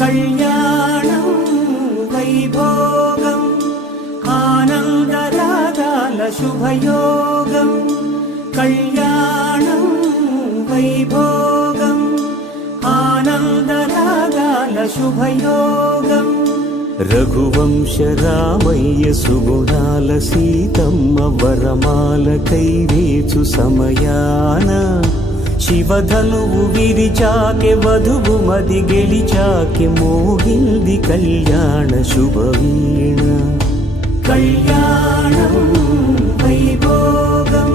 కళ్యాణం వైభోగం ఆనందరాగాల శుభయోగం కళ్యాణం వైభోగం ఆనందరాగాల శుభయోగం రఘువంశ రామయ్య సుగుణాల సీతమ్మ వరమాల కైవేచు సమయాన శివధనువు విరిచాకె వధువు మది గెలిచాకె మోగింది కళ్యాణ శుభవీణ కళ్యాణం వైభోగం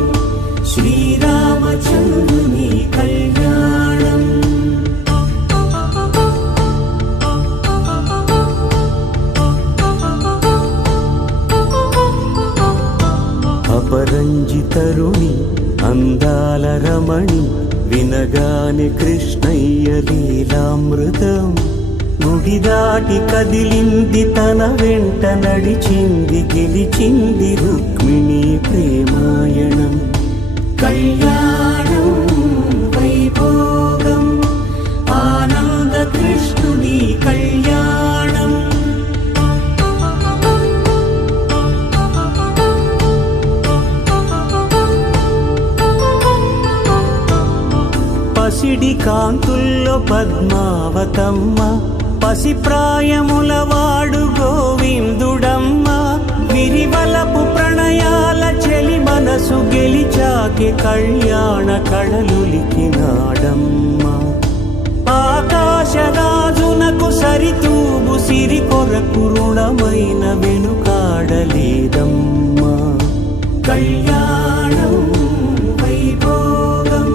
శ్రీరామచంద్రుని కళ్యాణం అపరంజి తరుణి అందాల రమణి వినగాని కృష్ణయ్య లీలామృతం గుడి దాటి కదిలింది తన వెంట నడిచింది గెలిచింది రుక్మిణి ప్రేమాయణం కళ్యాణం వైభోగం ఆనంద కృష్ణుని కళ్యాణం పసిడి కాంతుల్లో పద్మావతమ్మ పసిప్రాయముల వాడు గోవిందుడమ్మ విరివలపు ప్రణయాల చెలి మనసు గెలిచాకే కళ్యాణ కళలులికినాడమ్మ ఆకాశరాజునకు సరితూగు సిరి కొరకు రుణమైన వెనుకాడలేదమ్మా కళ్యాణం వైభోగం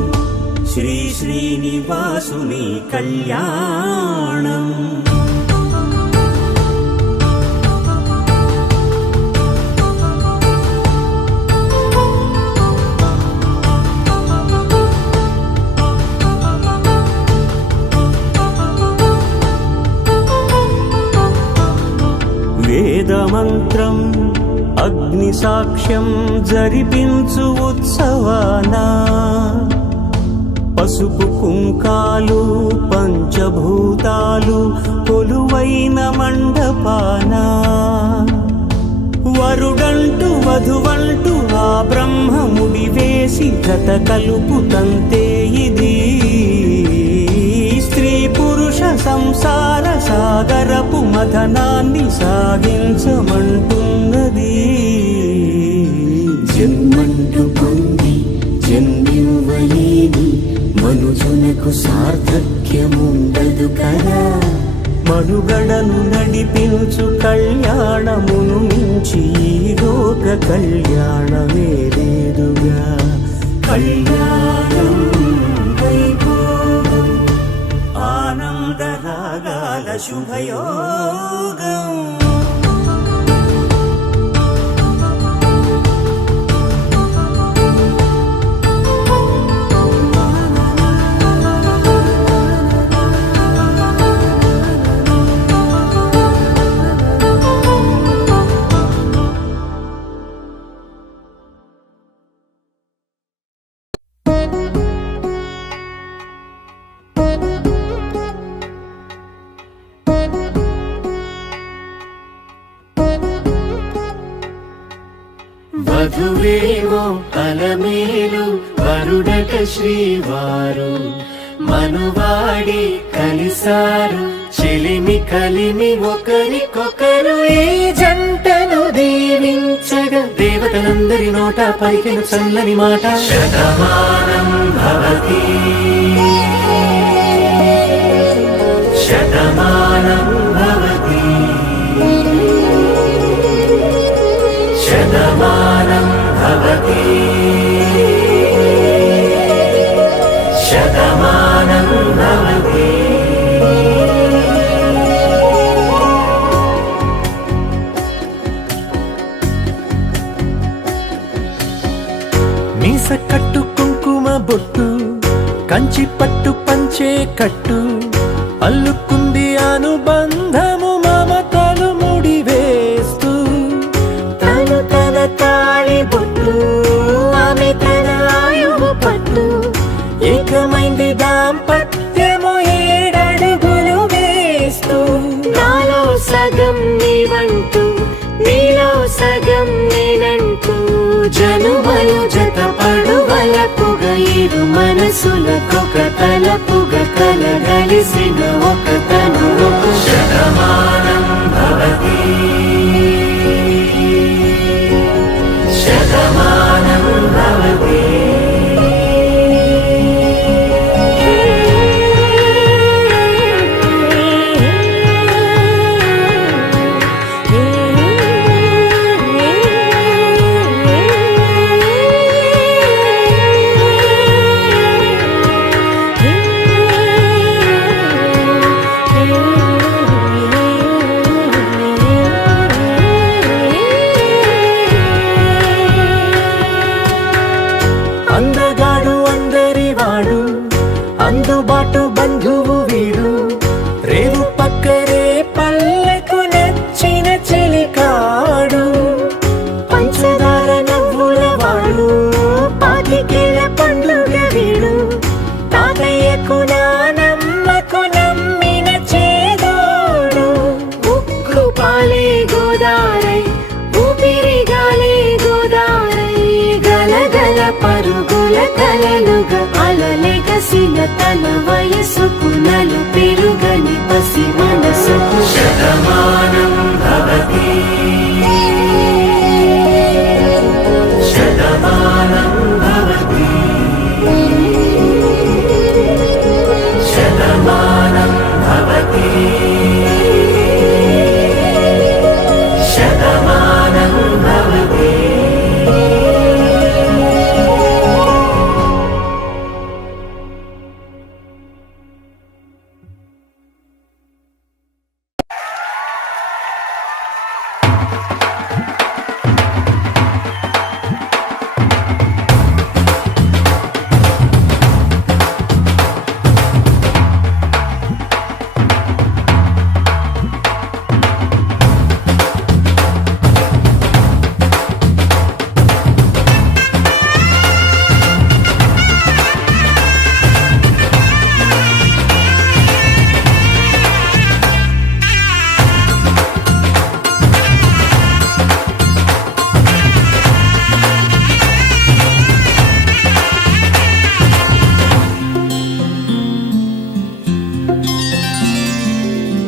శ్రీ శ్రీనివాసుని కళ్యాణం వేదమంత్రం అగ్ని సాక్ష్యం జరిపించు ఉత్సవానా పసుపు కుంకాలు పంచభూతాలు కొలువైన మండపాన వరుడంటూ వధువంటూ ఆ బ్రహ్మముడి వేసి జత కలుపుతంతే ఇది స్త్రీ పురుష సంసార సాగరపు మథనాన్ని సాగించమంటున్నది జన్మంటూ పొంది జన్మివ్వలేని మనుజునకు సార్థక్యముండదు కదా మనుగడను నడిపించు కళ్యాణమును మించి ఈ లోక కళ్యాణమే లేదుగా కళ్యాణం వైభోగం ఆనందరాగాల శుభయోగం వధువేమో అలమేలు వరుడట శ్రీవారు మనువాడి కలిసారు చెలిమి కలిమి ఒకరికొకరు ఈ జంటను దీవించగా దేవతలందరి నోట పలికిన చల్లని మాట శతమానం భవతి శతమానం భవతి శతమానం భవతి శతమానం భవతి మీస కట్టు కుంకుమ బొట్టు కంచి పట్టు పంచే కట్టు అల్లుకుంది అనుబంధము మమతలు ముడివేస్తూ తను తన తాళి బొట్టు ఆమె తన ఆయువు పట్టు ఏకమైంది దాంపత్యము 7 అడుగులు వేస్తూ సగం నీవంటూ నీలో సగం నేనంటూ జనుమలు జతపడు వలపుగ ఇరు మనసులకొక తలపుగ కలగలిసిన ఒక తనువుకు శతమానం భవతి శతమానం భవతి అందగాడు అందరివాడు అందుబాటు బంధువు వీడు రేవు పక్కరే పల్లెకు నచ్చిన చెలికాడు పంచదార నవ్వుల వాడు పాతికేల పండుగ వీడు తాతయ్యకు నానమ్మకు నమ్మిన చేదోడు ఉక్కు పాలే గోదారై ఊపిరిగాలే గోదారై గలగల పరుగుల కలలుగా అలలెగసిన తన వయసుకు నలు పెరుగని పసి మనసుకు శతమానం భవతి శతమానం భవతి శతమానం భవతి శతమానం భవతి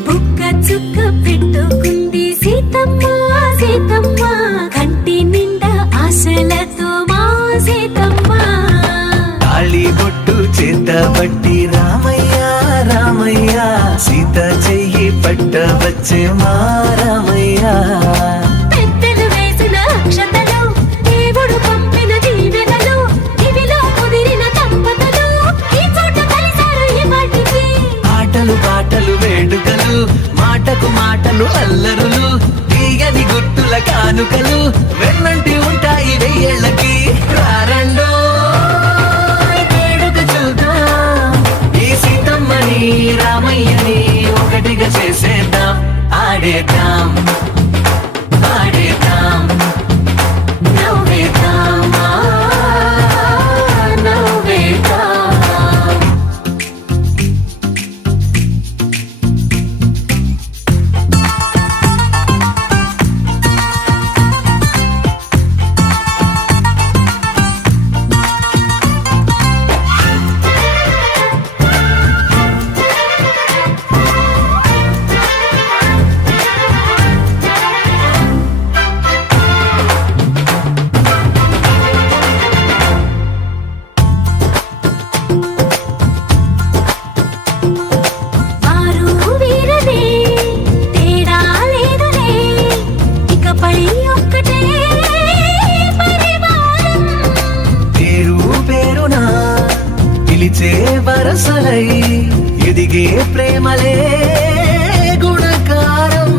బుక్క చుక్క పెట్టుకుంది సీతమ్మ సీతమ్మ కంటి నిండా ఆశలతో మా సీతమ్మ తాళి బొట్టు చేత పట్టి రామయ్య రామయ్య సీత చెయ్యి పట్ట వచ్చే మా రామయ్య పెద్దలు వేసిన అక్షతలు దేవుడు పంపిన దీవెనలు ఇవిలో కుదిరిన దంపతులు ఈ చోట కలిసారు ఈ వాటికి ఆటలు పాటలు వేడుకలు మాటకు మాటలు అల్లరులు తీయని గుర్తుల కానుకలు వెన్నంటి ఉంటాయి వెయ్యేళ్ళకి రారండో వేడుక చూద్దాం ఈ సీతమ్మని రామయ్యని ఒకటిగా చేసేద్దాం ఆడేద్దాం ఆడేద్దాం నవ్వేద్దాం నవ్వేద్దాం వారు వీరనే తేడా లేదులే ఇకపై ఒక్కటే పరివారం పేరు పేరునా పిలిచే వరసలై ఎదిగే ప్రేమలే గుణకారం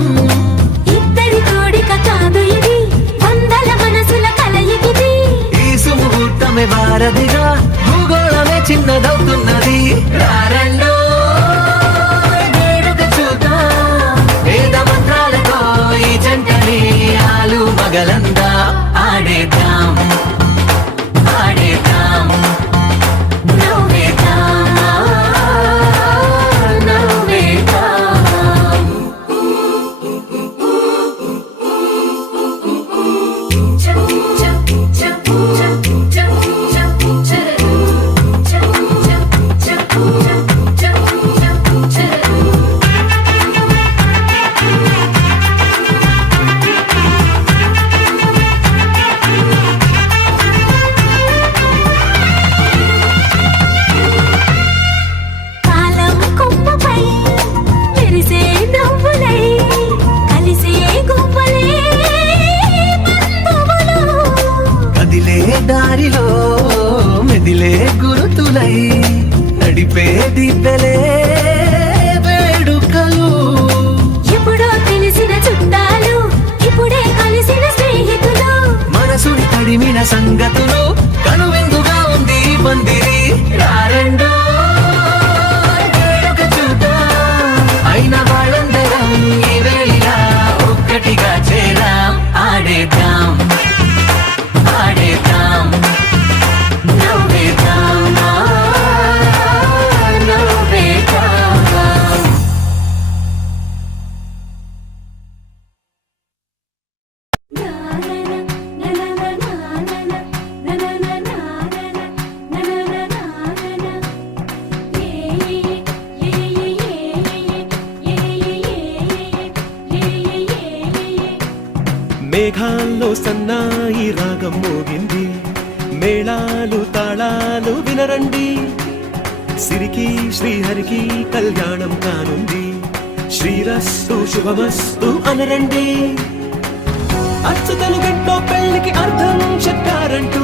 ఇద్దరి కోడిక కాదు ఇది వందల మనసుల కలయికిది ఈ సుముహూర్తమే వారధిగా భూగోళమే చిన్నదవుతున్నది రారండో వేడుక చూద్దాం వేద మంత్రాలతో ఈ జంటని ఆలు మగలందా ఆడేద్దాం ఆడేద్దాం నవ్వేద్దాం నవ్వేద్దాం నింపే దివ్వెలే వేడుకలు. ఎప్పుడో తెలిసిన చుట్టాలు ఇప్పుడే కలిసిన స్నేహితులు, మనసుని తడిమిన సంగతులు కనువిందుగా ఉంది పందిరి. రారెండో వేడుక చూద్దాం, అయిన వాళ్ళందరం ఈ వేళ ఒక్కటిగా చేరాం. ఆడేద్దాం ఆడేద్దాం నవ్వేద్దాం నవ్వేద్దాం. మేఘాల్లో సన్నాయి రాగం మోగింది, మేళాలు తాళాలు వినరండి. సిరికి శ్రీహరికి కళ్యాణం కానుంది, శ్రీరస్తు శుభమస్తు అనరండి. అచ్చుతలు గంటో పెళ్లికి అర్థం చెప్పారంటూ,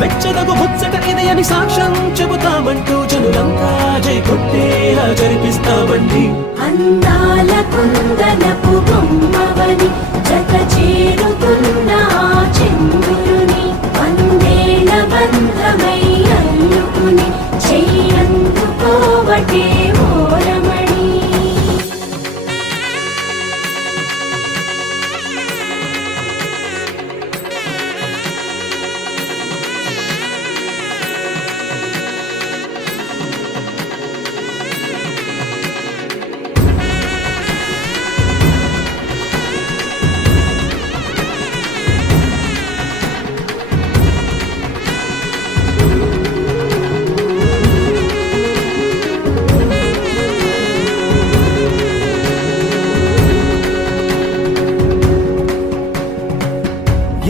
మెచ్చదగు ముచ్చట ఇది అని సాక్ష్యం చెబుతామంటూ, జనులంతా జై కొట్టేలా జరిపిస్తామండి. అందాల కుందనపు బొమ్మవని జత చేరుతున్న ఆ చంద్రుని, వందేల బంధమై అల్లుకుని చెయ్యందుకోవటే ఓరమణి.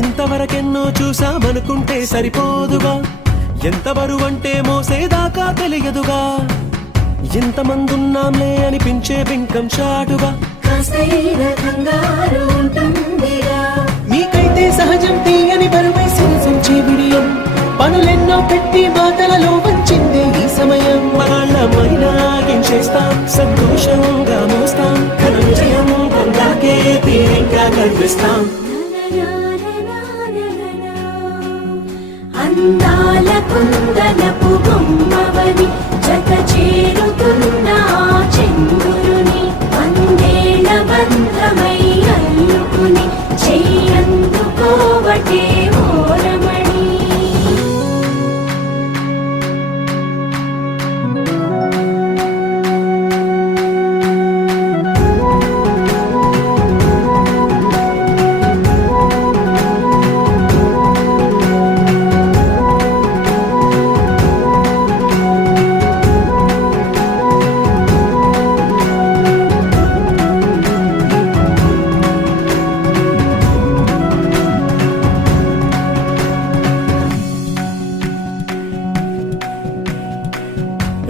ఇంతవరకెన్నో చూసామనుకుంటే సరిపోదుగా, ఎంత బరువంటే మోసేదాకా తెలియదుగా. ఇంతమందున్నాంలే అనిపించే బింకం చాటుగా, కాస్తైన కంగారు ఉంటుందిగా. మీకైతే సహజం తీయని బరువై సంచే బిడియం, పనులెన్నో పెట్టి మాటలలో వచ్చిందే ఈ సమయం. మనాళ్ళమైనా గించేస్తాం, సంతోషంగా మోస్తాం, ఘన విజయం పొందాకే తీరిగ్గా కనిపిస్తాం. అందాల కుందనపు బొమ్మవని జత చేరుతున్న ఆ చంద్రుని, వందేల బంధమై అల్లుకుని చెయ్యందుకోవటే ఓరమణి.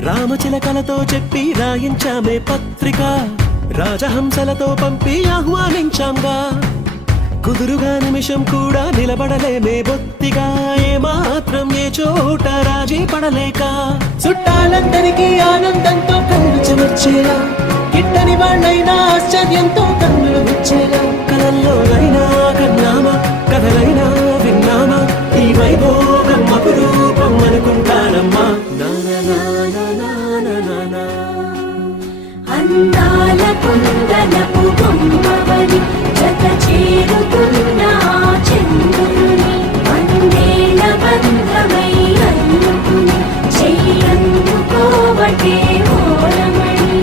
రామచిలకలతో చెప్పి రాయించామే పత్రిక, రాజహంసలతో పంపి ఆహ్వానించాంగా. కుదురుగా నిమిషం కూడా నిలబడలేమే బొత్తిగా, ఏ మాత్రం ఏ చోట రాజీ పడలేక. చుట్టాలందరికీ ఆనందంతో కళ్ళు చెమర్చేలా, గిట్టని వాళ్ళైనా ఆశ్చర్యంతో కన్నులు విచ్చేలా. కలల్లోనైనా కన్నామా, కథలైనా విన్నామా, ఈ వైభోగం అపురూపం అనుకుంటానమ్మా. అందాల కుందనపు బొమ్మవని జత చేరుతున్న ఆ చంద్రుని, వందేల బంధమై అల్లుకుని చెయ్యందుకోవటే ఓరమణి.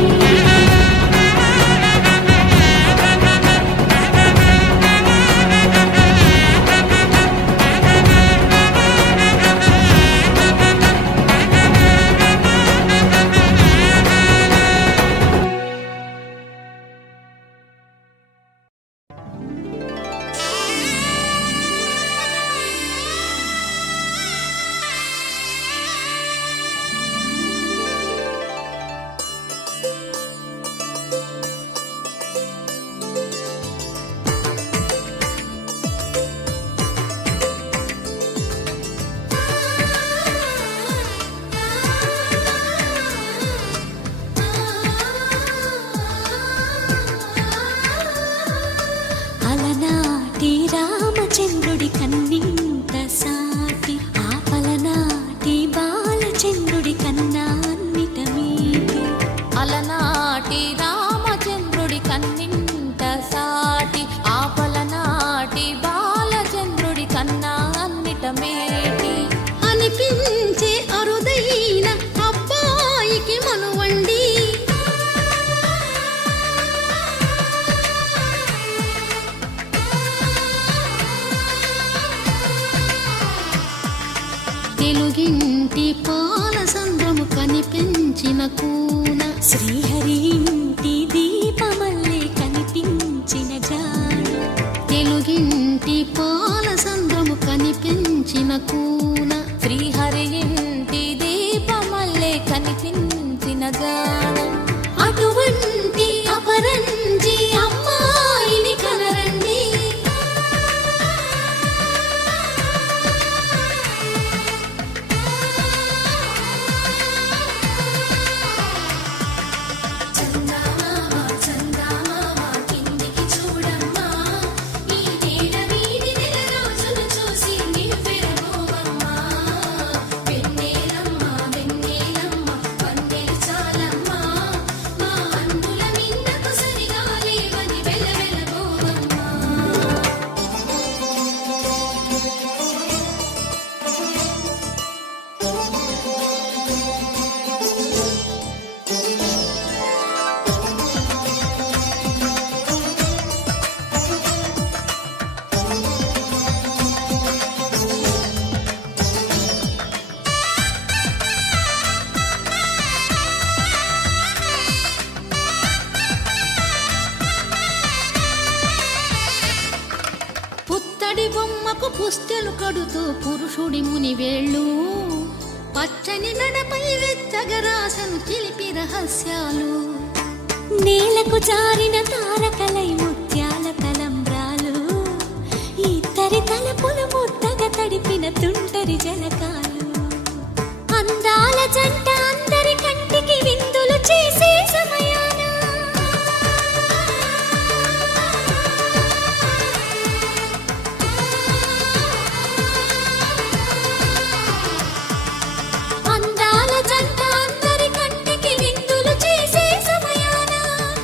అలనాటి రామచంద్రుడి కన్నింట సాటి ఆపలనాటి బాలచంద్రుడి కన్నా అన్నిట మేటి అనిపించే అరుదైన అబ్బాయికి మనువండి తెలుగింటి పాల సంద్రము కనిపించిన కూన శ్రీహరి ఇంటి దీపమల్లే కనిపించిన జాడు తెలుగింటి పాల సంద్రము కనిపించిన కూన శ్రీహరి ఇంటి దీపమల్లే కనిపించిన జాడు అటువంటి అపరంజి అమ్మాయిని కనరండి పుత్తడి బొమ్మకు పుస్తెలు కడుతూ పురుషుడి ముని వేళ్ళు పచ్చని నడపై వెచ్చగరాసను చిలిపి రహస్యాలు నేలకు జారిన తారకలై ముత్యాల తలంబ్రాలు ఇద్దరి తలపులు ముద్దగా తడిపిన తుంటరి జలకాలు అందాల జంట అందరి కంటికి విందులు చేసే సమయాన అందాల జంట అందరి కంటికి విందులు చేసే సమయాన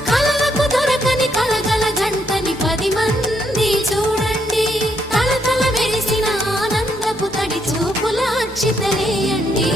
కలలకు దొరకని కలగల జంటని 10 మంది చూడండి తలతల మెరిసిన ఆనందపు తడి చూపుల అక్షితలేయండి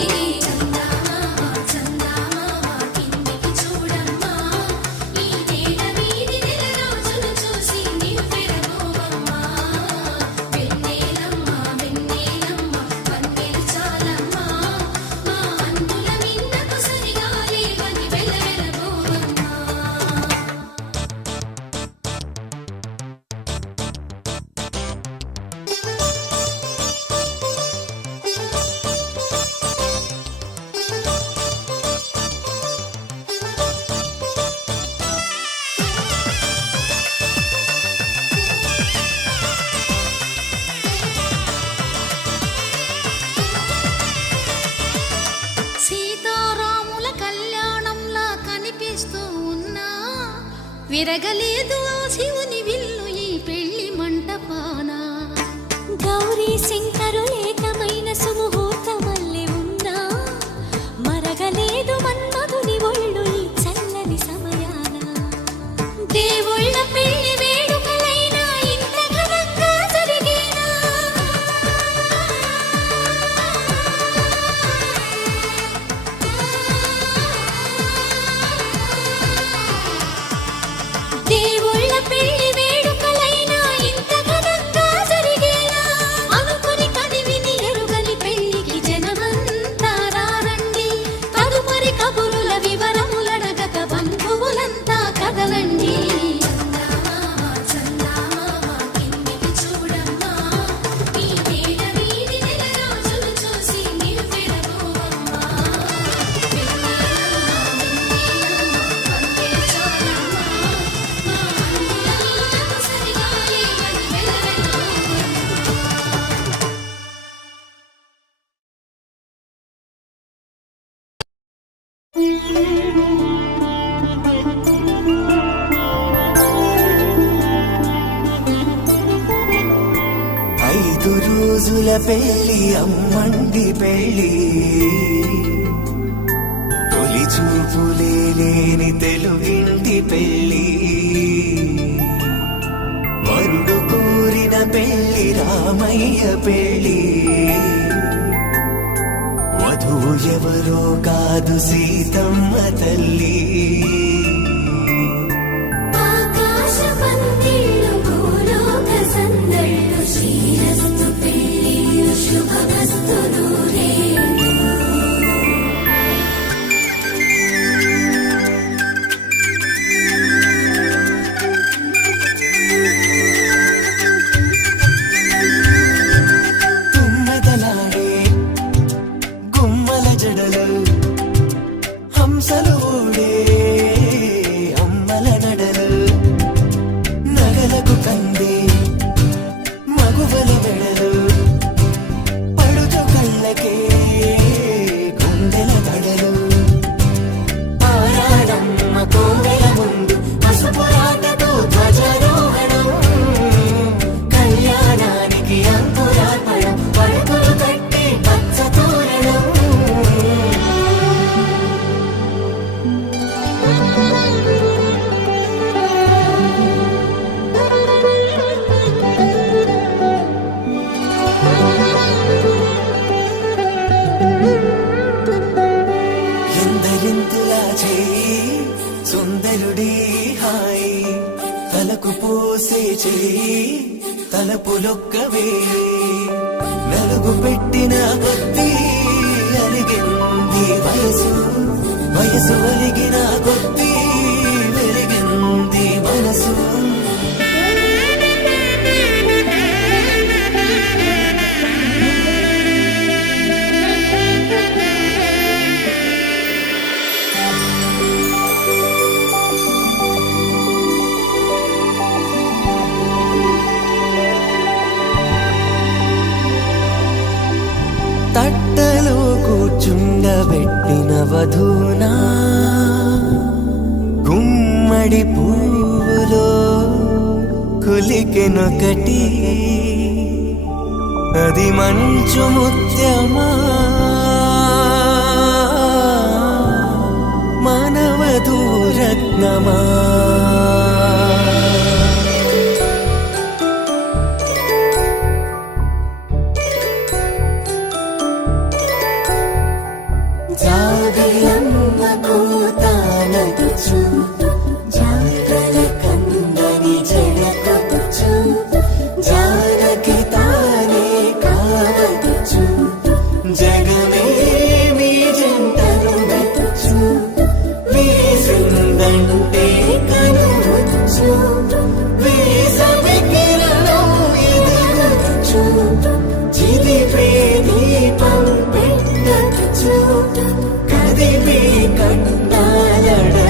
సీతారాముల కళ్యాణంలా కనిపిస్తూ ఉన్నా విరగలేదు ఆ శివుని విల్లు ఈ పెళ్లి మంటపాన గౌరీ శంకరులేకమైన సుముహూర్తమల్లె ఉన్నా మరగలేదు మన్మధుని ఒళ్ళు ఈ చల్లని సమయాన దేవుళ్ళ పెళ్లి వేడుకలైనా ఇంత ఘనంగా జరిగేనా దేవుళ్ళ పెళ్లి వేడుకలైనా ఇంత ఘనంగా జరిగేలా అనుకుని కదివిని ఎరుగని పెళ్లికి జనమంతా రారండి తదుపరి కబురుల వివరములడగక బంధువులంతా కదలండి ఐదు రోజుల పెళ్లి అమ్మండి పెళ్లి తొలి చూపుల తప్పులే లేని తెలుగింటి పెళ్ళి వరుడు కోరిన పెళ్ళి రామయ్య పెళ్ళి వధువు ఎవరో కాదు సీతమ్మ తల్లి ఆకాశ పందిళ్ళు భూలోక సందళ్ళు శ్రీరస్తు పెళ్ళిళ్ళు శుభమస్తు నూరేళ్ళు తుమ్మెదలాడే గుమ్మల జడలు హంసలు ఊడే అమ్మల నడలు నగలకు కంది మగువల వెడలు పడుచు కళ్ళకే గుండెల దడలు ఆరాడమ్మ కోవెల ముందు పసుపు రాటతో ధ్వజారోహణం కళ్యాణానికి అంకురార్పణం పడకలు కట్టి పచ్చ తోరణం ఎందరింతులా చేయి సుందరుడి హాయి తలకు పోసే చేయి తలపులొక్కవే నలుగు పెట్టిన కొద్దీ అలిగింది వయసు వయసు అలిగిన కొద్దీ వెలిగింది మనసు తట్టలో కూర్చుండబెట్టిన వధూనా గుమ్మడి పువ్వులో కులికెనొకటి అది మంచు ముత్యమా మానవధూరత్నమా జాగలమ్మ కోతానదుచు జాగల కందని జడకపుచు జానకి తానే కావదుచు జగమే మీ జంటను వెతుచు వీసిందంటే కనువదుచు వేసవి కిరణం ఎదుగుచు చిలిపే దీపం పెట్టదుచు కదిపే కండాలడగదుచు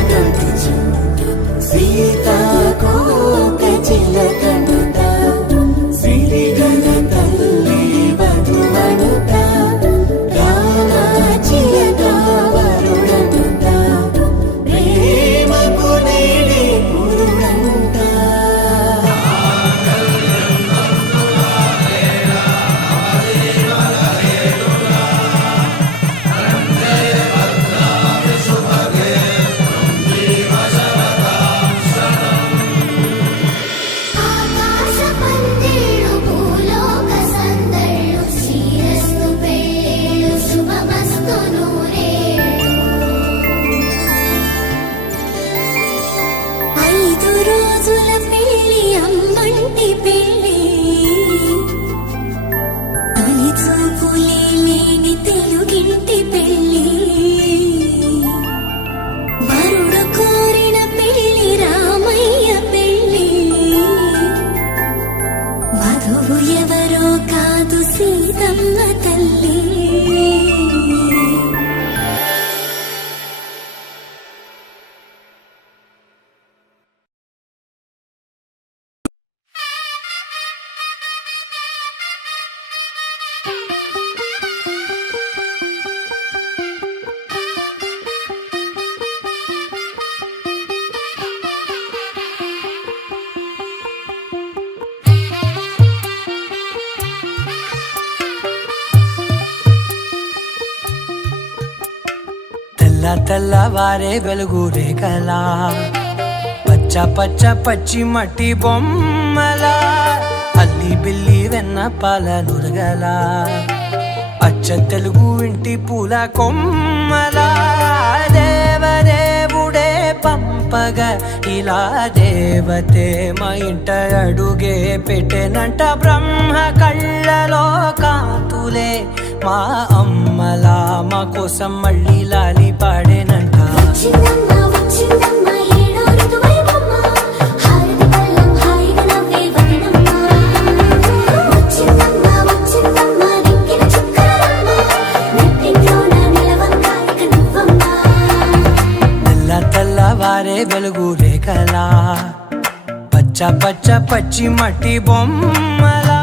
సీతాకోక చిలకనుత సిరిగల తల్లి వధువనుత రామాచిలక వరుడనుత ప్రేమకు నేడే పురుడంట ఆకాశ పందిళ్ళు భూలోక సందళ్ళు శ్రీరస్తు పెళ్ళిళ్ళు శుభమస్తు నూరేళ్ళు 5 రోజుల పెళ్ళి అమ్మంటి పెళ్ళి తొలి చూపులే లేని తెలుగింటి పెళ్ళి వరుడు కోరిన పెళ్ళి రామయ్య పెళ్ళి వధువు ఎవరో కాదు సీతమ్మ తల్లి తెల్లవారే వెలుగు రేఖలా పచ్చ పచ్చ పచ్చి మట్టి బొమ్మలా అల్లి బిల్లి వెన్న పాల నురగలా అచ్చ తెలుగు ఇంటి పూల కొమ్మలా దేవదేవుడే పంపగా ఇలా దేవతే మా ఇంట అడుగే పెట్టెనంట బ్రహ్మ కళ్ళలో కాంతులే మా అమ్మలా మా కోసం మళ్ళీ లాలి పాడేనంట వచ్చిందమ్మ వచ్చిందమ్మ ఏడో ఋతువైవమ్మ హారతి పళ్ళం హాయిగా నవ్వే వదనమ్మ వచ్చిందమ్మ వచ్చిందమ్మ దిక్కిన చుక్కలమ్మ నెట్టింట్లోన నిలవంగా ఇక నువ్వమ్మ తెల్లవారే వెలుగు రేఖలా పచ్చ పచ్చ పచ్చి మట్టి బొమ్మలా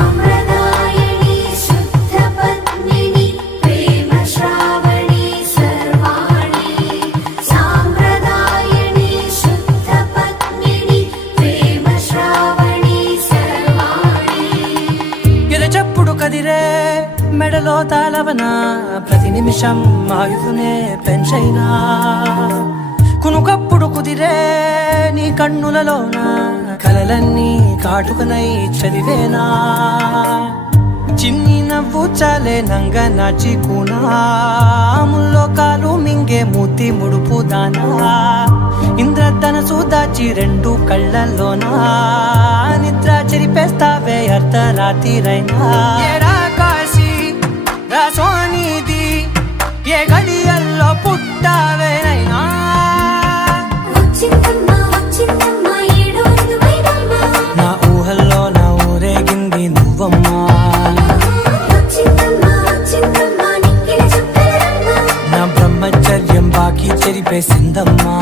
సాంప్రదాయని శుద్ధ పద్మిని ప్రేమ శ్రావణి సర్వాణి సాంప్రదాయని శుద్ధ పద్మిని ప్రేమ శ్రావణి సర్వాణి ఎరచప్పుడు కదిరే మెడలో తాళవన ప్రతి నిమిషం ఆయుధునే పెంచైనా కునుకప్పుడు కుదిరే నీ కన్నులలోన కలలన్నీ కాటుకనై చదివేనా చిన్ని నవ్వు చాలే నంగ నాచి కూనాముల్లో కాలు మింగే మూతి ముడుపు దానా ఇంద్రధనసు దాచి రెండు కళ్ళల్లోనా నిద్ర చెరిపేస్తావే అర్ధరాత్రిరైనా ఏడా కాశీ రాసోనిది ఏ గడియల్లో పుట్టావేనైనా వచ్చిందమ్మ వచ్చిందమ్మ ఏడో ఋతువైవమ్మ నా ఊహల్లో నా ఊరేగింది నువ్వమ్మా వచ్చిందమ్మ వచ్చిందమ్మ నిక్కిన చుక్కలమ్మ నా బ్రహ్మచర్యం బాకీ చెరిపేసిందమ్మా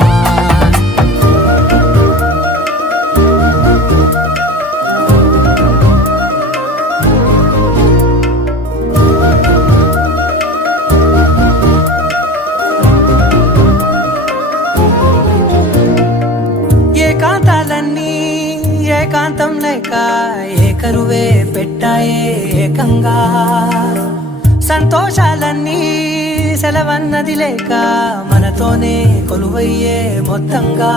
ఏకాంతాలన్నీ ఏకాంతం లేక ఏకరువే పెట్టాయే ఏకంగా సంతోషాలన్నీ సెలవన్నది లేక మనతోనే కొలువయ్యే మొత్తంగా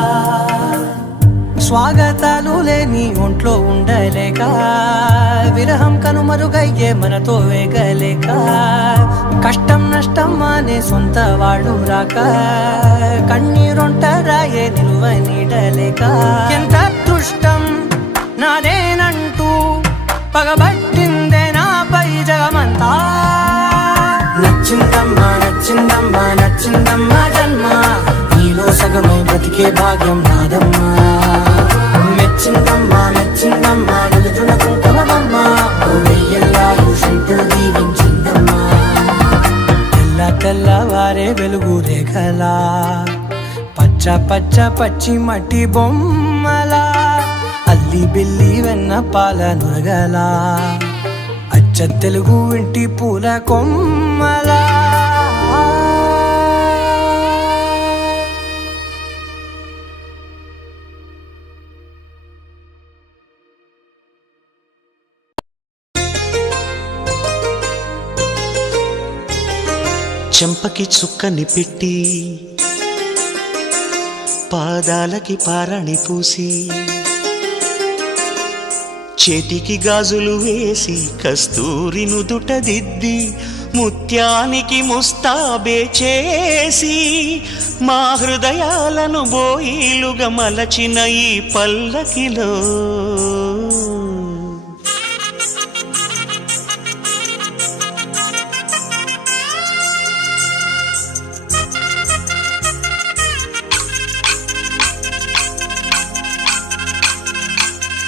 స్వాగతాలు లేని ఒంట్లో ఉండలేక విరహం కనుమరుగయ్యే మనతో వేగలేక కష్టం నష్టం అనే సొంత వాడు రాక కన్నీరొంటరాయే నిలువ నీడలేక ఎంత అదృష్టం నాదేనంటూ పగబట్టిందే నాపై జగమంతా నచ్చిందమ్మా నచ్చిందమ్మా నచ్చిందమ్మా జన్మ నీలో సగమై బ్రతికే భాగ్యం నాదమ్మా మెచ్చిందమ్మా మెచ్చిందమ్మా నిలుచున కుంకుమమ్మా వెయ్యల్లా శంకులు దీవించిందమ్మా తెల్లవారే వెలుగు రేఖలా పచ్చ పచ్చ పచ్చి మట్టి బొమ్మలా అల్లి బిల్లి వెన్న పాల నురగలా అచ్చ తెలుగు ఇంటి పూల కొమ్మలా చెంపకి చుక్కని పెట్టి పాదాలకి పారణి పూసి చేతికి గాజులు వేసి కస్తూరి నుదుట దిద్ది ముత్యానికి ముస్తాబే చేసి మా హృదయాలను బోయిలుగా మలచిన ఈ పల్లకిలో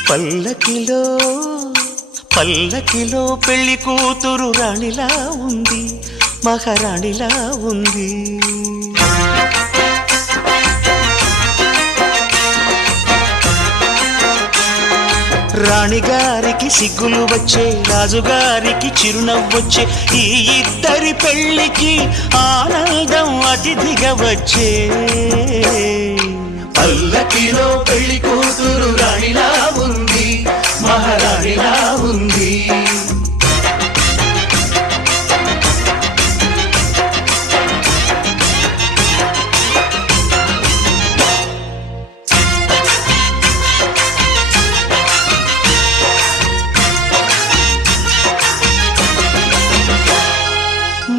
పల్లకిలో పల్లకిలో పెళ్లి కూతురు రాణిలా ఉంది, మహారాణిలా ఉంది. రాణిగారికి సిగ్గులు వచ్చే, రాజుగారికి చిరునవ్వొచ్చే, ఈ ఇద్దరి పెళ్లికి ఆనందం అతిథిగా వచ్చే. పల్లకిలో పెళ్లి కూతురు రాణిలా ఉంది, మహారాణిలా ఉంది.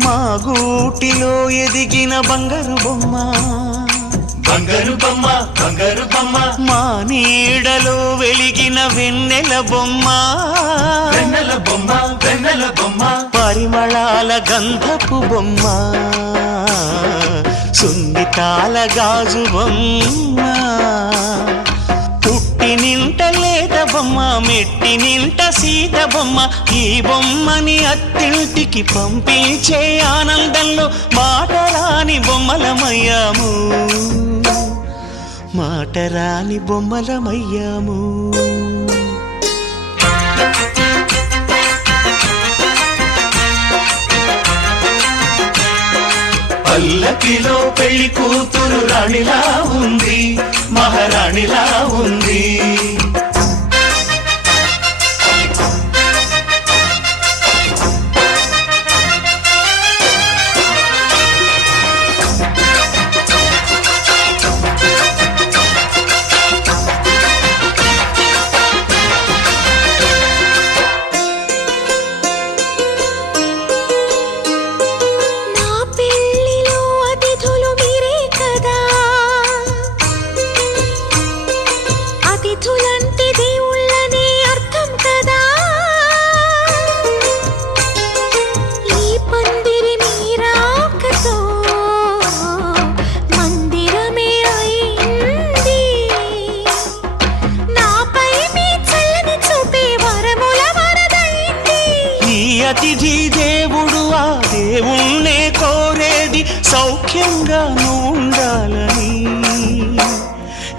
మా గూటిలో ఎదిగిన బంగారు బొమ్మ, బంగారు బొమ్మ, బంగారు బొమ్మ, మా నీడలో వెలిగిన వెన్నెల బొమ్మ, వెన్నెల బొమ్మ, వెన్నెల బొమ్మ, పరిమళాల గంధపు బొమ్మ, సున్నితాల గాజు బొమ్మ, పుట్టి నింట లేత బొమ్మ, మెట్టి నింట సీత బొమ్మ, ఈ బొమ్మని అత్తింటికి పంపించే ఆనందంలో మాటరాని బొమ్మలమయ్యాము, మాటరాని బొమ్మలమయ్యాము. పల్లకిలో పెళ్లి కూతురు రాణిలా ఉంది, మహారాణిలా ఉంది. అతిథి దేవుడు ఆ దేవుణ్ణే కోరేది సౌఖ్యంగా ఉండాలని,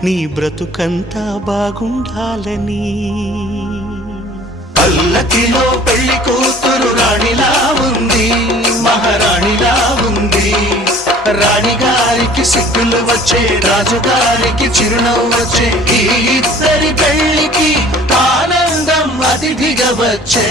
నీ బ్రతుకంతా బాగుండాలని. పల్లకిలో పెళ్లి కూతురు రాణిలా ఉంది, మహారాణిలా ఉంది. రాణిగారికి సిగ్గులు వచ్చే, రాజుగారికి చిరునవ్వు వచ్చే, ఈ ఇద్దరి పెళ్లికి ఆనందం అతిథిగా వచ్చే.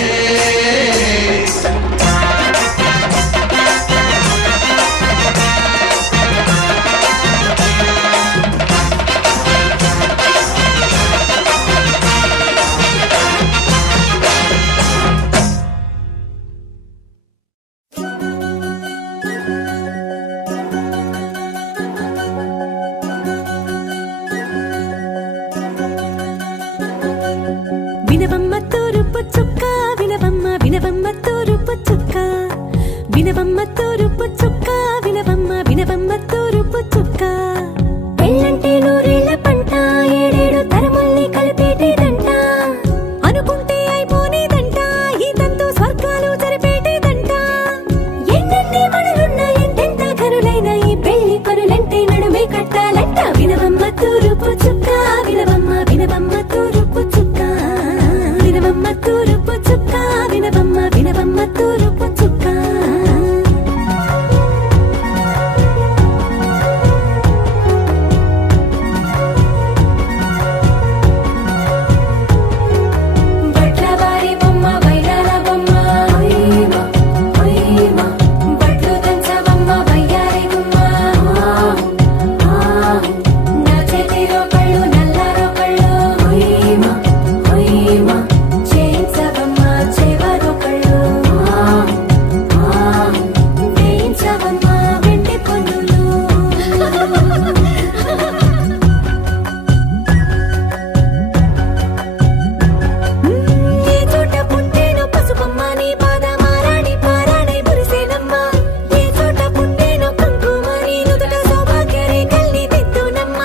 వినవమ్మ తూరుపు చుక్క, వినవమ్మ వినవమ్మ తూరుపు చుక్క, వినవమ్మ తూరుపు చుక్క, వినవమ్మ వినవమ్మ తూరుపు చుక్క. పెళ్ళంటే నూరేళ్ల పంట, ఏడేడు తరముల్ని కలిపేటేదంట, అనుకుంటే అయిపోనేదంట, ఈ తంతు స్వర్గాలు జరిపేటేదంట. ఎన్నెన్ని మనలున్న ఎంతెంత కరులైన ఈ పెళ్లి పనులంటే నడుమే కట్టాలంట. వినవమ్మ తూరుపు చుక్క, వినవమ్మ వినవమ్మ తూరుపు చుక్క, వినవమ్మ తూరుపు చుక్క, వినవమ్మ వినవమ్మ తూరుపు చుక్క. బట్లవారి బొమ్మ, వైరాల బొమ్మ, ఓయమ్మ ఓయమ్మ, బట్లు దంచవమ్మ వయ్యారి గుమ్మ, నా చేతిలో కళ్ళు నల్లారో కళ్ళు, ఓయమ్మ ఓయమ్మ, చేయించవమ్మ చేవారో కళ్ళు, వేయించవమ్మ వెండి పొన్నులు. ఏ చోట పుట్టేనో పసుపమ్మ, నీ పాద మారాణి పారాణై మురిసేనమ్మ. ఏ చోట పుట్టేనో కుంకుమ, నీ నుదుట సౌభాగ్య రేఖల్ని దిద్దునమ్మ.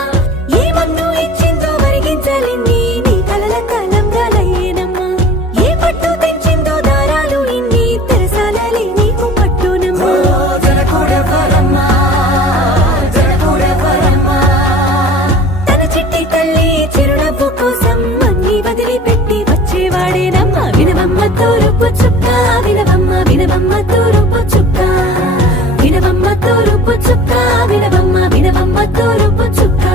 ఏ మన్ను ఇచ్చిందో మరిగించలిన్ని, నీ కలల కలంగాలయ్యేనమ్మ. ఏ పట్టు తెంచిందో దారాలు ఇన్ని, తెరసాలలి నీకు పట్టునమ్మ. జనకూడెవరమ్మ, జనకూడెవరమ్మ, తన చిట్టి తల్లి చిరునవ్వు కోసం అన్ని వదిలిపెట్టి వచ్చేవాడేనమ్మ. వినవమ్మ తూరుపు చుక్క, వినవమ్మ వినవమ్మ తూరుపు చుక్క, వినవమ్మ తూరుపు చుక్క, వినవమ్మ వినవమ్మ తూరుపు చుక్క.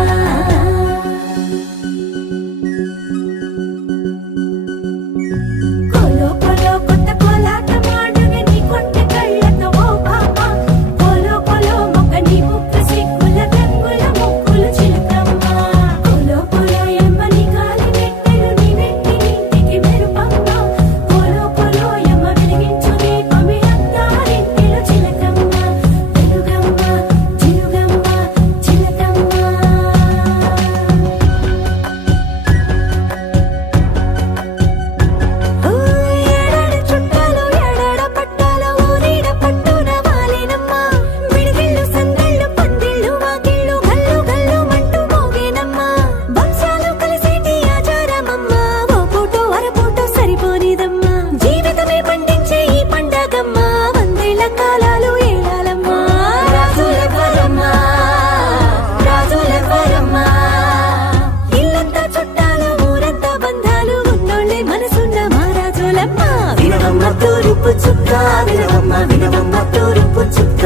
వినవమ్మ తూరుపు చుక్క వినవమ్మ వినవమ్మ తూరుపు చుక్క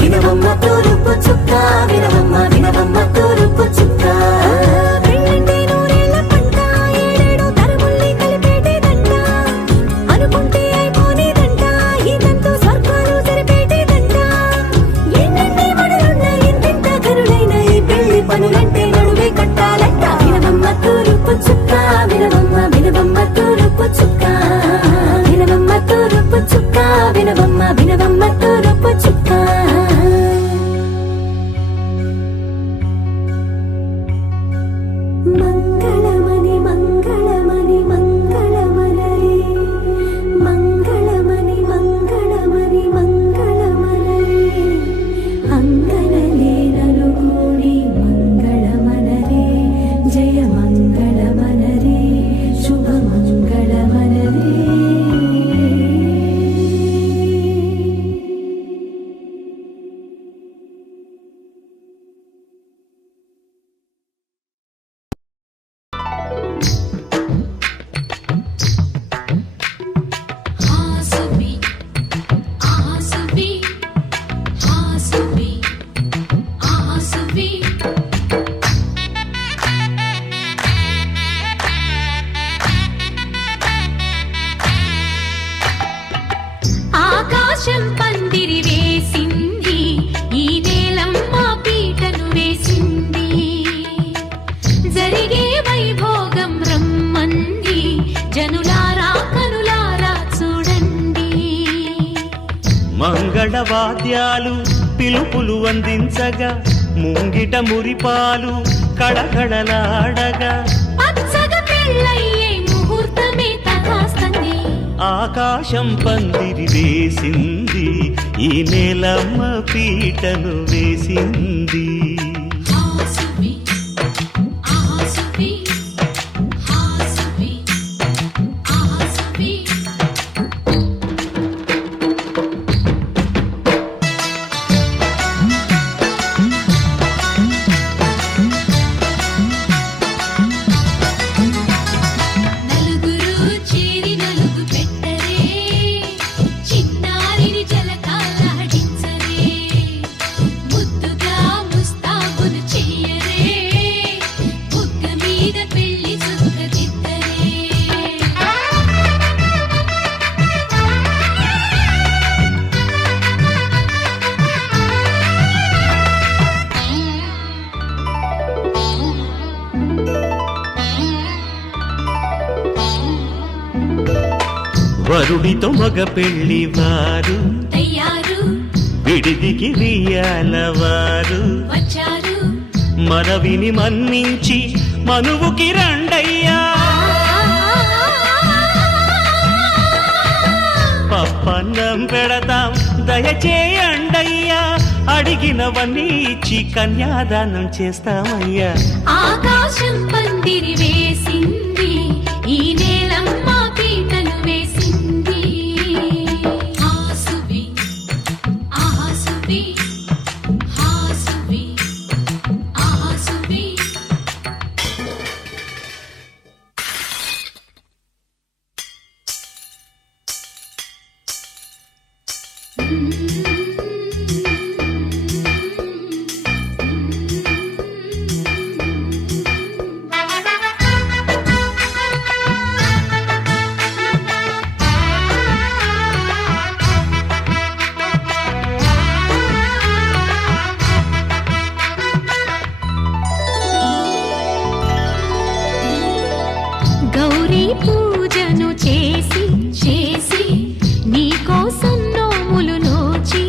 వినవమ్మ తూరుపు చుక్క వినవమ్మ వినవమ్మ తూరుపు చుక్క పెళ్ళంటే నూరేళ్ల పంట ఏడేడు తరముల్ని కలిపేటేదంట అనుకుంటే అయిపోనేదంట ఈ తంతు స్వర్గాలు సరిపేటేదంట ఎన్నెన్ని మడులున్న ఎంతెంత కరుడైన ఈ పెళ్లి పనులంటే నడువే కట్టాలంట వినవమ్మ తూరుపు చుక్క వినవమ్మ వినవమ్మ తూరుపు చుక్క వినవమ్మ తూరుపు చుక్క వినవమ్మ వినవమ్మ తూరుపు చుక్క మంగళమణి మంగళమణి మంగళమనరే మంగళమణి మంగళమణి మంగళమనరే అంగనలే నలుగూడి మంగళమనరే జయ మంగళమనరే శుభ మంగళమనరే హాసుబి ఆసుబి హాసుబి ఆసుబి ఆకాశం పందిరి వేసింది ఈ నేలమ్మ పీటను వేసింది జరిగే వైభోగం రమ్మంది జనులారా కనులారా చూడండి మంగళవాద్యాలు పిలుపులు అందించగా ముంగిట మురిపాలు కళకళలాడగా పచ్చగా పెళ్ళయ్యే ముహూర్తమే తగాస్తుంది ఆకాశం పందిరి వేసింది ఈ నేలమ్మ పీటను వేసింది హాసుబి ఆసుబి హాసుబి ఆసుబి నలుగురు చేరి నలుగు పెట్టరే చిన్నారిని జలకాలాడించరే ముద్దుగా ముస్తాబును చెయ్యరే బుగ్గ మీద పెళ్లి చుక్క దిద్దరే వరుడితో మగ పెళ్లి వారు తయారు విడిదికి వియ్యాల వారు వచ్చారు మనవిని మన్నించి మనువుకి రండయ్యా పప్పన్నం పెడతాం దయచేయండయ్యా అడిగినవన్నీ ఇచ్చి కన్యాదానం చేస్తామయ్యా ఆకాశం పందిరి వేసింది ఈ నేలమ్మ పీటను వేసింది హాసుబి ఆసుబి హాసుబి ఆసుబి గౌరీ పూజను చేసి చేసి నీకోసం నోములు నోచి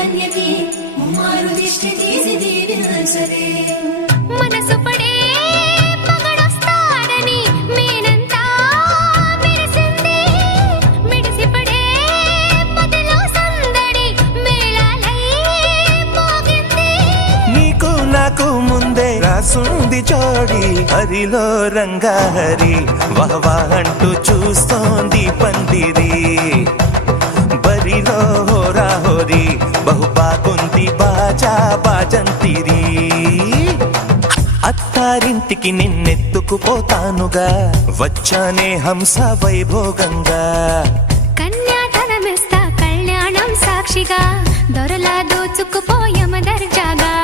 కన్యకి ముమ్మారు దిష్టి తీసి దీవించరే మనసు పడే మగడొస్తాడని మేనంతా మెరిసింది మిడిసి పడే మదిలో సందడి మేళాలై మోగింది నీకు నాకు ముందే రాసుంది జోడి హరిలో రంగాహరి వహవా అంటూ చూస్తోంది పందిరి బరిలో హోరా హోరి బహు బాగుంది బాజా బాజంతిరి అత్తారింటికి నిన్నెత్తుకుపోతానుగా వచ్చానే హంస వైభోగంగా కన్యాధనమిస్తా కళ్యాణం సాక్షిగా దొరలా దోచుకుపోయమ దర్జాగా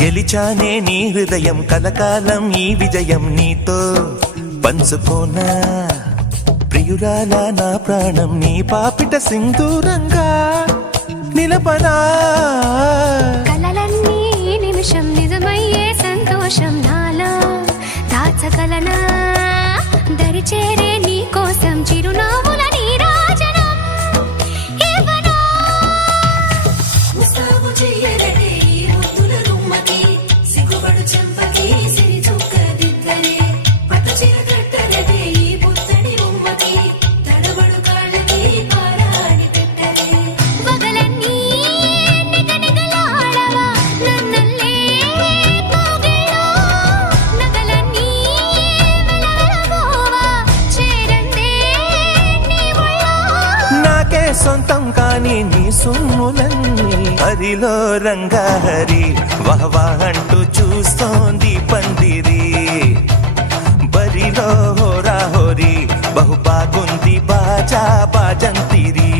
గెలిచానే నీ హృదయం కలకాలం ఈ విజయం నీతో పంచుకోనా ప్రియురాలా నా ప్రాణం నీ పాపిట సింధూరంగా నిలపనా కలలన్నీ నిమిషం నిజమయ్యే సంతోషం నాలో దాచగలనా దరిచేరే నీ కోసం చిరునవ్వుల నీరాజనం ఇవ్వనా ముస్తాబు చెయ్యరటే ఈ ముద్దుల రుమ్మకి సిగ్గుబడు చెంపకి సిరి చుక్క దిద్దలే పట్టు చీర కట్టరటే ఈ పుత్తడి బొమ్మకి తడబడు కాళ్ళకి పారాడి పెట్టలే పగలన్నీ నిగనిగలాడవా నన్నల్లే కోగిలో నగలన్నీ వెలవెలబోవా చేరందే నీ ఒళ్ళో నాకే సొంతం కాని నీ సొమ్ములన్నీ హరిలో రంగాహరి వహవా అంటూ చూస్తోంది పందిరి బరిలో హోరా హోరి బహు బాగుంది బాజా బాజంతిరి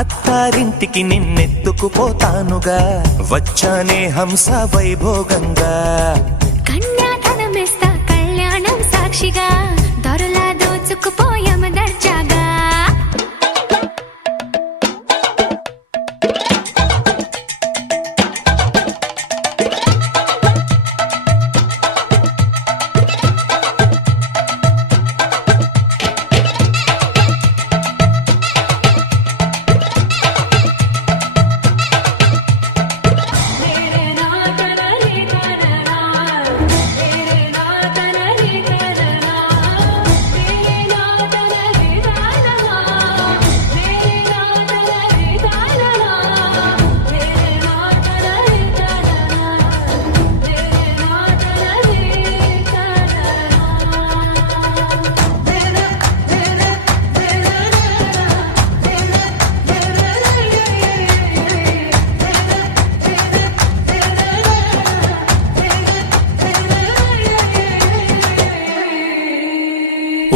అత్తారింటికి నిన్నెత్తుకుపోతానుగా వచ్చానే హంస వైభోగంగా కన్యాధనమిస్తా కళ్యాణం సాక్షిగా దొరలా దోచుకుపోయమ దర్జాగా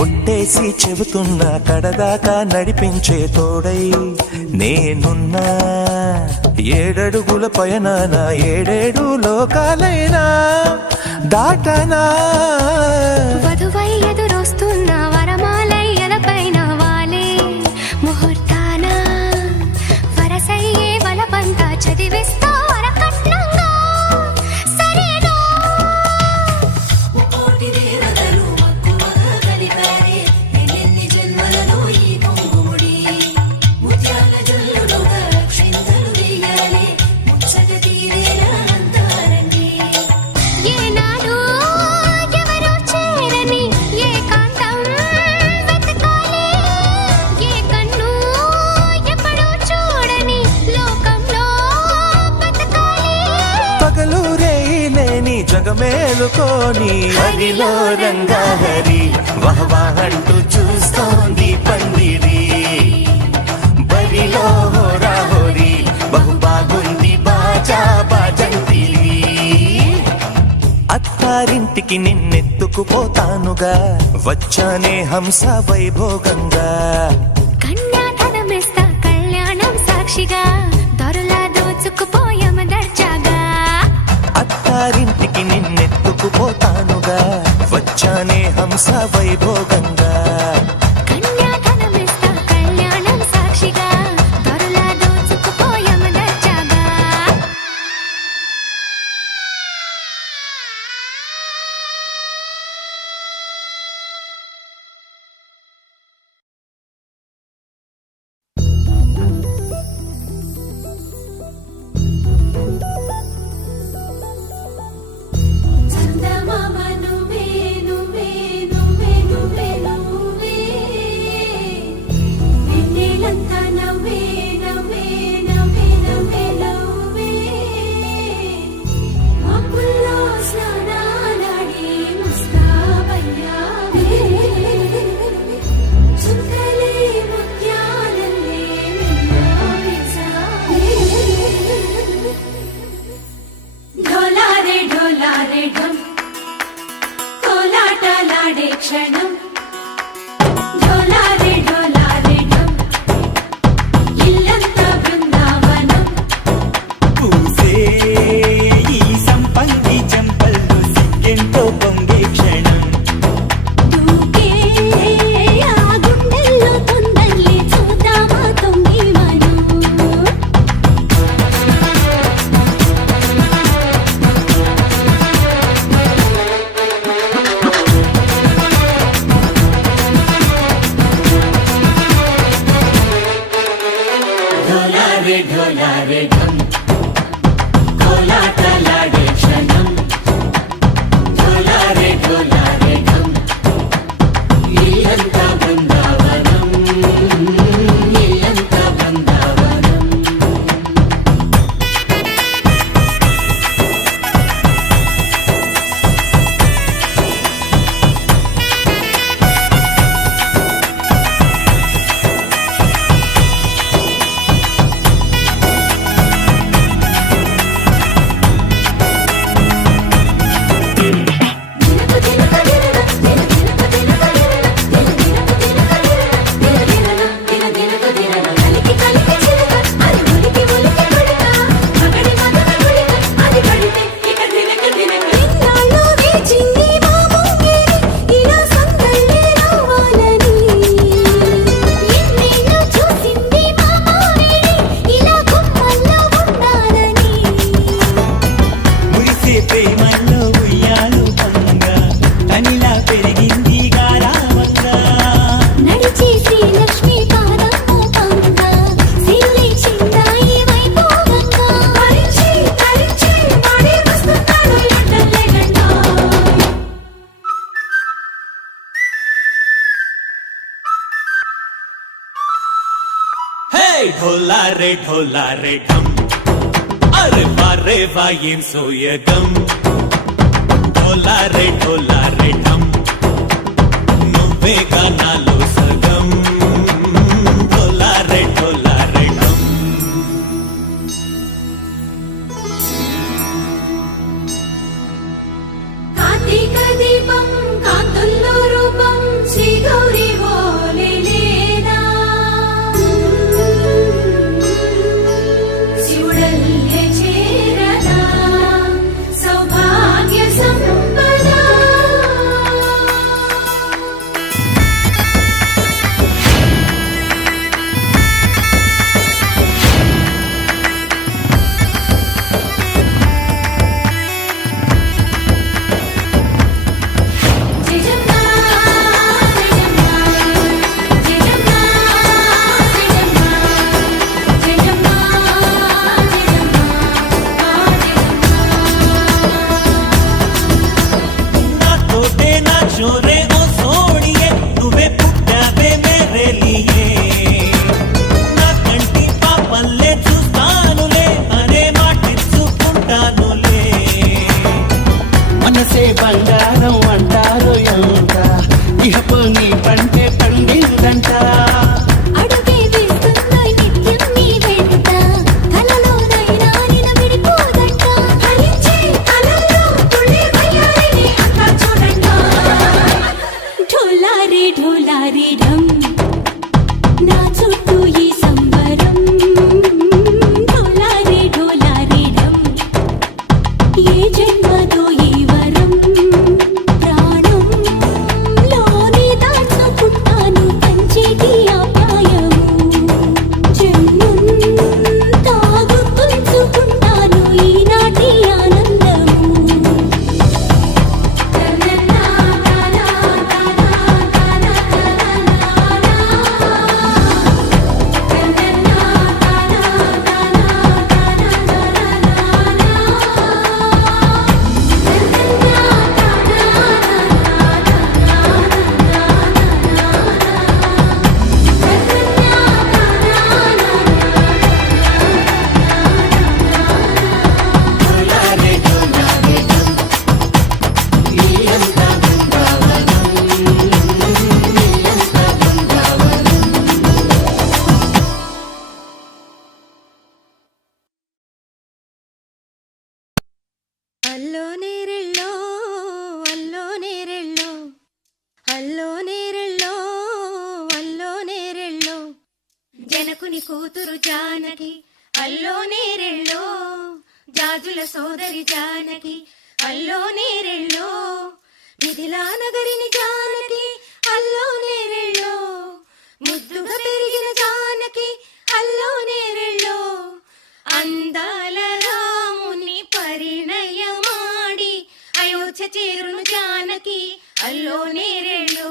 ఒట్టేసి చెబుతున్నా కడదాకా నడిపించే తోడై నేనున్నా ఏడడుగుల పయనాన ఏడేడు లోకాలైనా దాటనా వధువై ఎదురొస్తున్న వరమాలై ఎలపైన వాలే ముహూర్తాన వరసయ్యే వలపంతా చదివిస్తా వరకట్నంగా సరేనా కోటి దేవతలు మక్కువగా కలిపారే ఎన్నెన్ని జన్మలలో ఈ పొంగుముడి ముత్యాల జల్లులుగా క్షింతలు వేయాలి ముచ్చట తీరేలా అంతారండి ఏనాడు ఎవరో చేరని ఏకాంతం వెతకాలి ఏ కన్ను ఎప్పుడూ చూడని లోకంలో బతకాలి పగలు రేయిలేని జగమేలుకోని హరిలో రంగాహరి వహవా అంటూ చూస్తోంది పందిరి బరి హోరీలో హోరా హోరీ బహు బాగుంది బాజా బాజంతివి అత్తారింటికి నిన్నెత్తుకుపోతానుగా వచ్చానే హంస వైభోగంగా కన్యాధనమిస్తా కళ్యాణం సాక్షిగా దొరలా దోచుకుపోయామ దర్జాగా అత్తారింటికి నిన్నెత్తుకుపోతానుగా వచ్చానే హంస వైభోగంగా కన్యాధనమిస్తా కళ్యాణం సాక్షిగా దొరలా దోచుకుపోయామ దర్జాగా చందమామ నువ్వే నువ్వే నువ్వే నువ్వే నువ్వే వెన్నెలంతా నవ్వే నవ్వే నవ్వే నవ్వే నవ్వే మబ్బుల్లో స్నానాలాడి ముస్తాబయ్యావే చుక్కలే ముత్యాలల్లే మెరిసావే ఢోలారే ఢోలారే ఢం కోలాటలాడే క్షణం ఢోలారే ఢోలారే ఢం ఇల్లంతా బృందావనం పూసే ఈ సంపంగి చెంపల్లో సిగ్గెంతో పొంగే క్షణం దూకే ఆ గుండెల్లో తొందరలే చూద్దామా తొంగి మనం ढोलारे ढोलारे ढम कोलाटलाडे क्षणम ढोलारे ढोलारे ढम इल्लंता बृंदावनम इल्लंता बृंदावनम మురిసే ప్రేమల్లో ఉయ్యాలు పంగా తనిలా పెరిగింది గారావంగా నడిచే శ్రీలక్ష్మి పాదము పంగా సిల్లి చిందాయి వైభోగంగా పరిచి పరిచి వాడి వస్తున్నాడు ఎండలే గంట హే ఢోలారే ఢమ్ అరే వారే వాయేం సోయగం ఢోలారే ఢమ్ నువ్వే గానాలో సగం ఢోలారే ఢమ్ కార్తీక దీపం కాంతుల్లో రూపం శ్రీ గౌరీ ఓలే లేదా శివుడల్లే చేరదా సౌభాగ్య సంపద అల్లో నేరెళ్ళో అల్లో నేరెళ్ళో అల్లో నేరెళ్ళో అల్లో నేరెళ్ళో జనకుని కూతురు జానకి అల్లో నేరెళ్ళో జాజుల సోదరి జానకి అల్లో నేరెళ్ళో మిథిలా నగరిని జానకి అల్లో నేరెళ్ళో ముద్దుగా పెరిగిన జానకి అల్లో నేరెళ్ళో అందాల రాముని పరిణయమాడి అయోధ్య చేరును జానకి అల్లో నేరెళ్ళో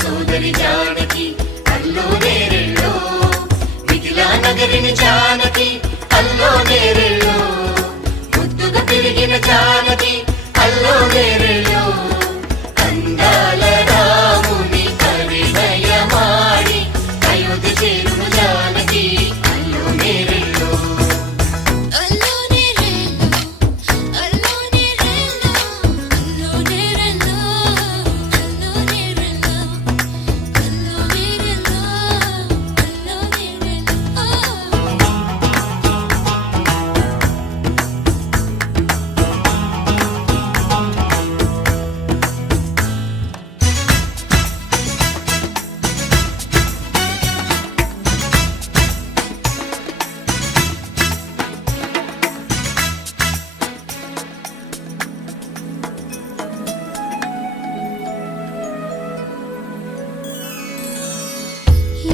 సోదరి జానకి అల్లో నేరెళ్ళో మిథిలా నగరిని జానకి అల్లో నేరెళ్ళో ముద్దుగా పెరిగిన జానకి అల్లో నేరెళ్ళో అందాల రాముని పరిణయమాడి అయోధ్య చేరును జానకి అల్లో నేరెళ్ళో అల్లో నేరెళ్ళో అల్లో నేరెళ్ళో అల్లో నేరెళ్ళో అల్లో నేరెళ్ళో అల్లో నేరెళ్ళో అల్లో నేరెళ్ళో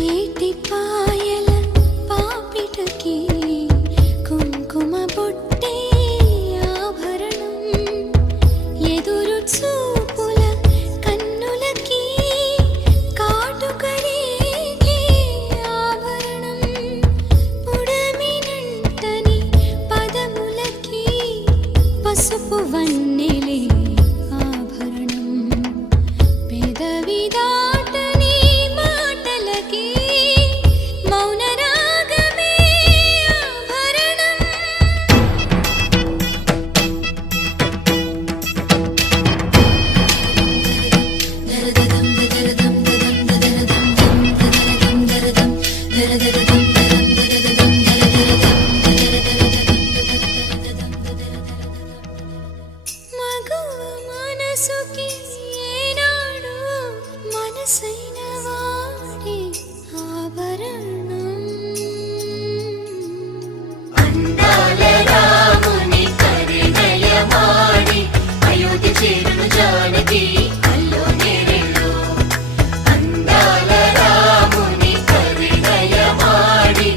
ఏటి పాయల పాపిటకి కుంకుమ బొట్టే ఆభరణం ఎదురు చూపుల కన్నులకి కాటుకరేగే ఆభరణం పుడమినంటని పదములకి పసుపు వన్నెలే ఆభరణం పెదవి దాటని మాటలకి మౌన రాగమే ఆభరణం దరదదం దరదం దదం దరదం దరదం దరదం దరదం దరదం మగువ మనసుకి ఏనాడు మనసైన వాడి ఆభరణం అందాల రాముని పరిణయమాడి అయోధ్య చేరును జానకి అల్లో నేరెళ్ళో అందాల రాముని పరిణయమాడి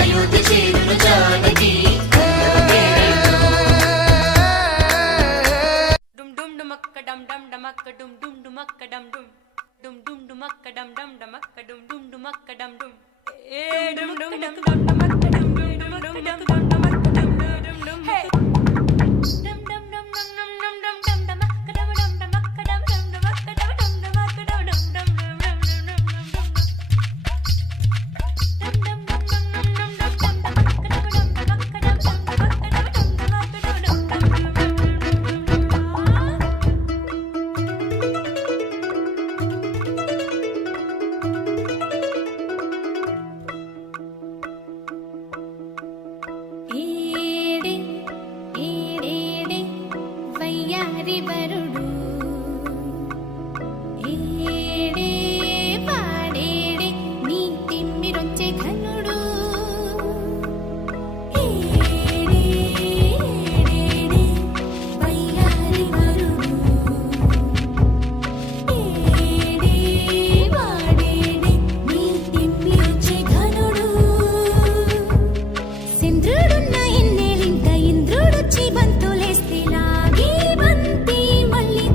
అయోధ్య చేరును జానకి అల్లో నేరెళ్ళో dum dum dumakka dum dum dumakka dum dum dumakka dum dum dum dum dumakka dum dum dumakka dum dum dumakka dum dum dum dum dum dumakka dum dum dumakka dum dum dumakka dum dum dum hey dum dum dum dum dum dum dum dum dumakka dum dum dumakka dum dum dumakka dum dum dumakka dum dum dum dum dum dum dum dum ఏడే ఏడే వయ్యారి వరుడు ఏడే పాడేడే నీ తిమ్మిరొచ్చే ఘనుడు ఏడే ఏడే వయ్యారి వరుడు ఏడే పాడేడే నీ తిమ్మిరొచ్చే ఘనుడు సింద్రుడున్న ఎన్నేలింత ఇంద్రుడొచ్చి బంతులేస్తే లాగి బంతి మళ్ళీ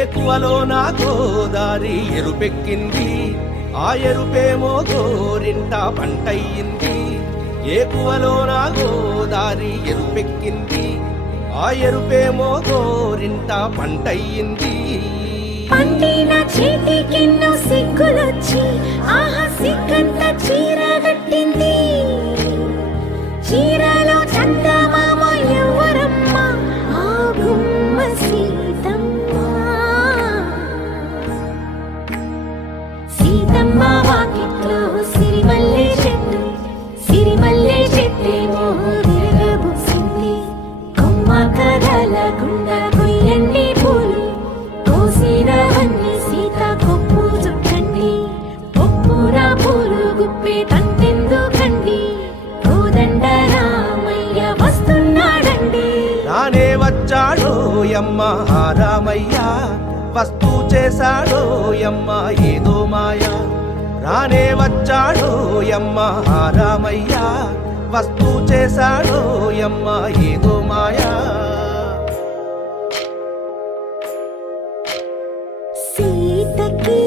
ఏకువలో నా గోదారి ఎరుపెక్కింది, ఆ ఎరుపేమో గోరింట పంటయ్యింది. ఏకువలో నా గోదారి ఎరుపెక్కింది, ఆ ఎరుపేమో గోరింట పంటయ్యింది. పండిన చేతికెన్నో సిగ్గులొచ్చి ఆహా సిగ్గంత చీర కట్టింది. చీరలో చందమామ ఎవరమ్మ, ఆ గుమ్మ సీతమ్మ. సీతమ్మ వాకిట్లో సిరిమల్లె చెట్టు, సిరిమల్లె చెట్టేమో విరగబూసింది. కొమ్మ కదలకుండా కొయ్యండి పూలు, కోసినవన్నీ సీత కొప్పు చుట్టండి. ఒప్పున పూలు గుప్పే తంతెందుకండి, కోదండ రామయ్య వస్తున్నాడండి. రానే వచ్చాడో యమ్మ ఆ రామయ్య, వస్తూ చేశాడో యమ్మ ఏదో మాయా. రానే వచ్చాడో యమ్మ ఆ రామయ్య, వస్తూ చేశాడో యమ్మ ఏదో మాయా. సీతకి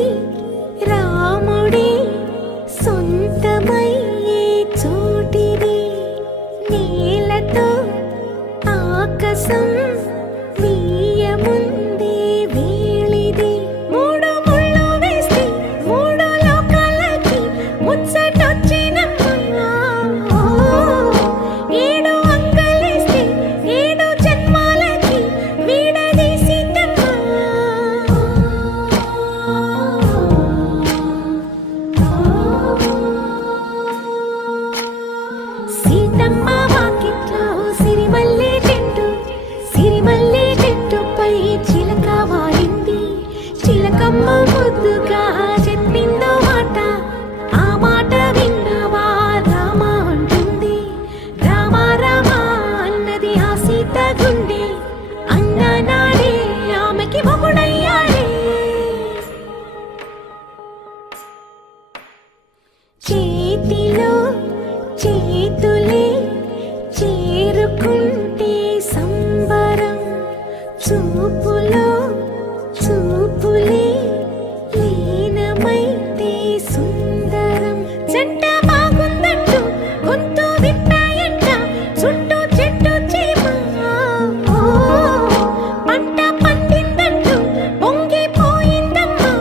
రాముడే సొంతమయ్యే చోటిది, నేలతో ఆకాశం వీయముందే వేళిది. మూడు ముళ్ళు వేస్తే మూడు లోకాలకి ముచ్చటొచ్చినమ్మా. ఏడు అంగలేస్తే ఏడు జన్మాలకి వీడదీసిందమ్మా. సీతమ్మ వాకిట్లో సిరిమల్లె చెట్టు, సిరిమల్లె చెట్టుపై చిలక వాలింది. చిలకమ్మ ముద్దుగా చెప్పిందో మాట, ఆ మాట విన్నవా రామ అంటుంది. రామ రామ అన్నది ఆ సీత గుండె, అన్న నాడే ఆమెకి మొగుడయ్యాడే. చేతిలో చేతులే చేరుకుంటే సంబరం, చూపులో చూపులే లీనమైతే సుందరం. జంట బాగుందంటూ గొంతు విప్పాయంట చుట్టూ చెట్టు చీమ. పంట పండిందంటూ పొంగిపోయిందమ్మా,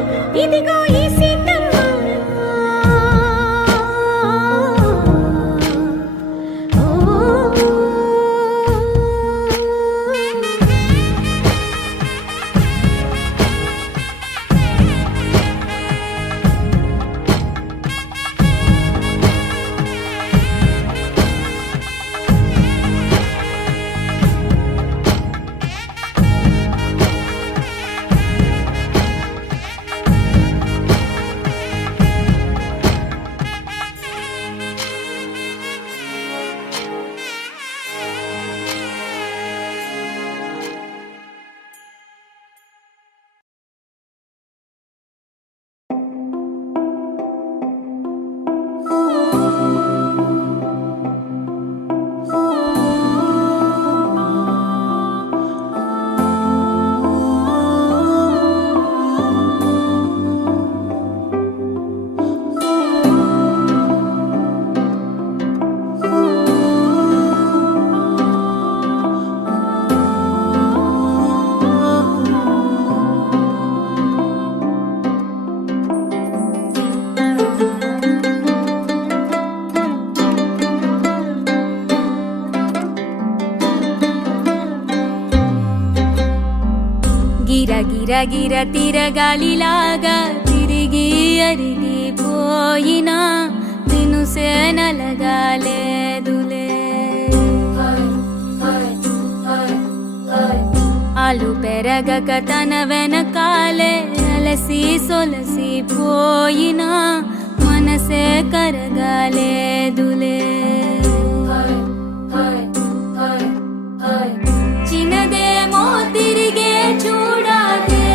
ఇదిగో ఈ సీతమ్మ. గిర గిర గిర తిరగాలిలాగా తిరిగి అరిగిపోయినా దినుసే నలగాలేదులే. ఆలు పెరగక తన వెనకాలే అలసి సొలసి పోయినా మనసే కరగాలేదులే. చిన్నదేమో తిరిగే చూడాదే,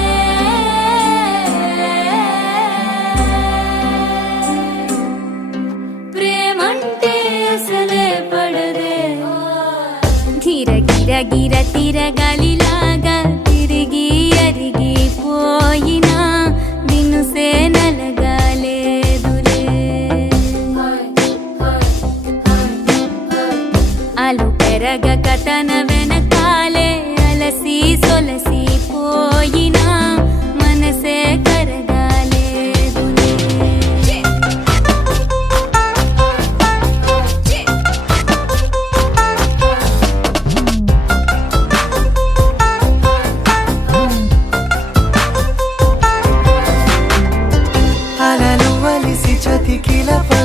ప్రేమంటే అసలే పడదే. గిర గిర గిర తిరగాలిలాగా తిరిగి అరిగిపో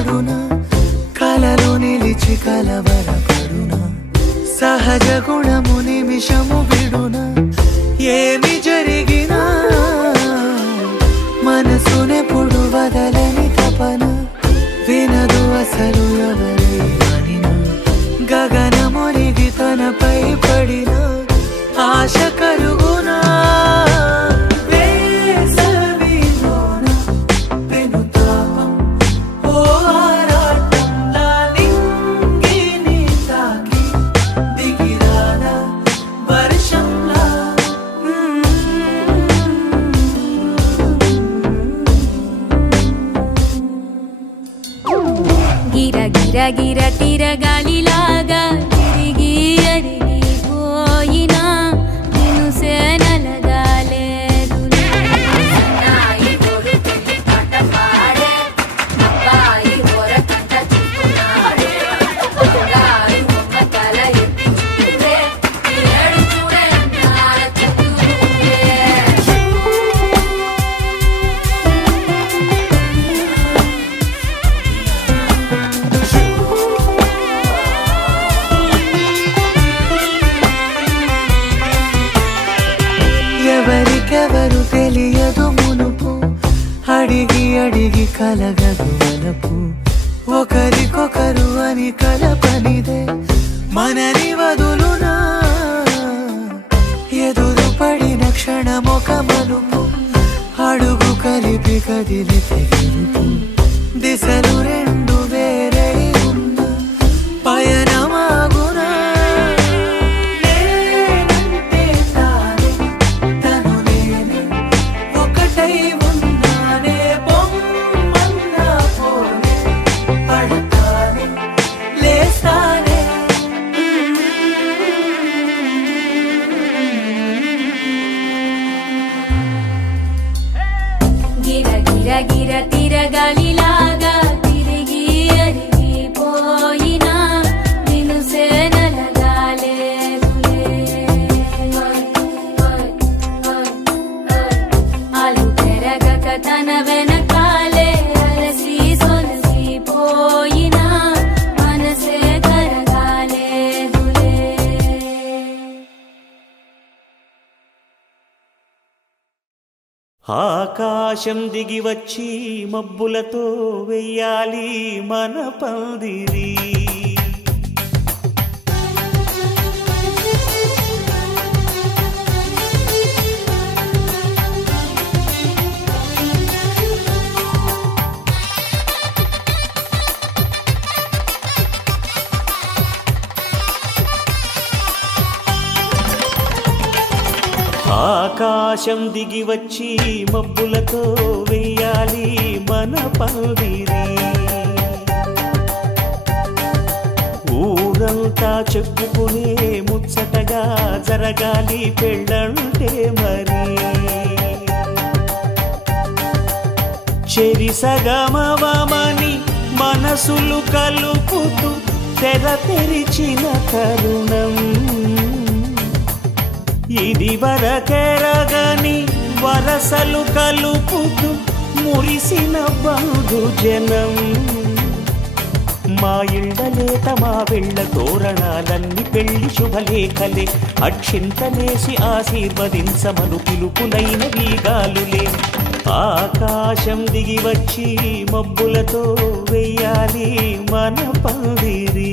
పడునా కలలో నిలిచి కలవరపడునా సహజ గుణము నిమిషము విడునా ఏమి జరిగినా మనసునెప్పుడు వదలని తపన వినదు అసలు ఎవరైనా గగనమునిగి తనపై పడిన ఆశ కలుగునా వేసవిలోన పెనుతాపం ఓ ఆరాటంలా నింగిని తాకి దిగిరానా వర్షంలా గిర గిర గిర తిరగాలిలాగా తిరిగి అరిగిపోయినా నిన్ను సేనలగాలేదు ఎవరికెవరు తెలియదు మునుపు అడిగి అడిగి కలగదు మనపు ఒకరికొకరు అని కలపనిదే మనని వదులునా ఎదురు పడిన క్షణమొక మలుపు అడుగు కలిపి కదిలితే గెలుపు దిశలు రెండు వేరై ఉన్న పయనమాగునా నేనంటే తానే తను నేనే ఒకటై ఉన్నానే బొమ్మన్నా పోనే పడతానే లేస్తానే గిర గిర గిర తిరగాలిలాగా తిరిగి అరిగిపోయినా నిన్ను సేనలగాలేదులే అలు పెరగక తన వెనకాలే అలసి సొలసిపోయినా మనసే కరగాలేదులే ఆకాశం దిగి వచ్చి మబ్బులతో వెయ్యాలి మన పందిరి ఆకాశం దిగి వచ్చి మబ్బులతో వెయ్యాలి మన పందిరి ఊరంతా చెప్పుకునే ముచ్చటగా జరగాలి పెళ్ళంటే మరి చెరిసగమవమని మనసులు కలుపుతూ తెర తెరిచిన తరుణం ఇది వరకెరగని వరసలు కలుపుతూ మురిసిన బంధుజనం మా ఇళ్ళలేత మా వెళ్ళ తోరణాలన్నీ పెళ్లి శుభలేఖలే అక్షింతలేసి ఆశీర్వదించమను పిలుపులైన వీగాలులే ఆకాశం దిగి వచ్చి మబ్బులతో వెయ్యాలి మన పందిరి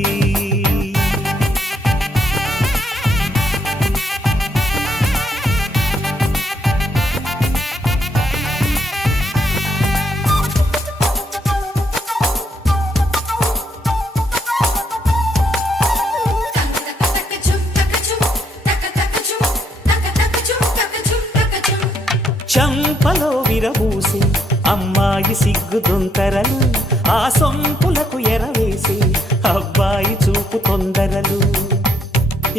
చంపలో విరబూసి అమ్మాయి సిగ్గుదొంతరలు ఆ సొంపులకు ఎరవేసి అబ్బాయి చూపు తొందరలు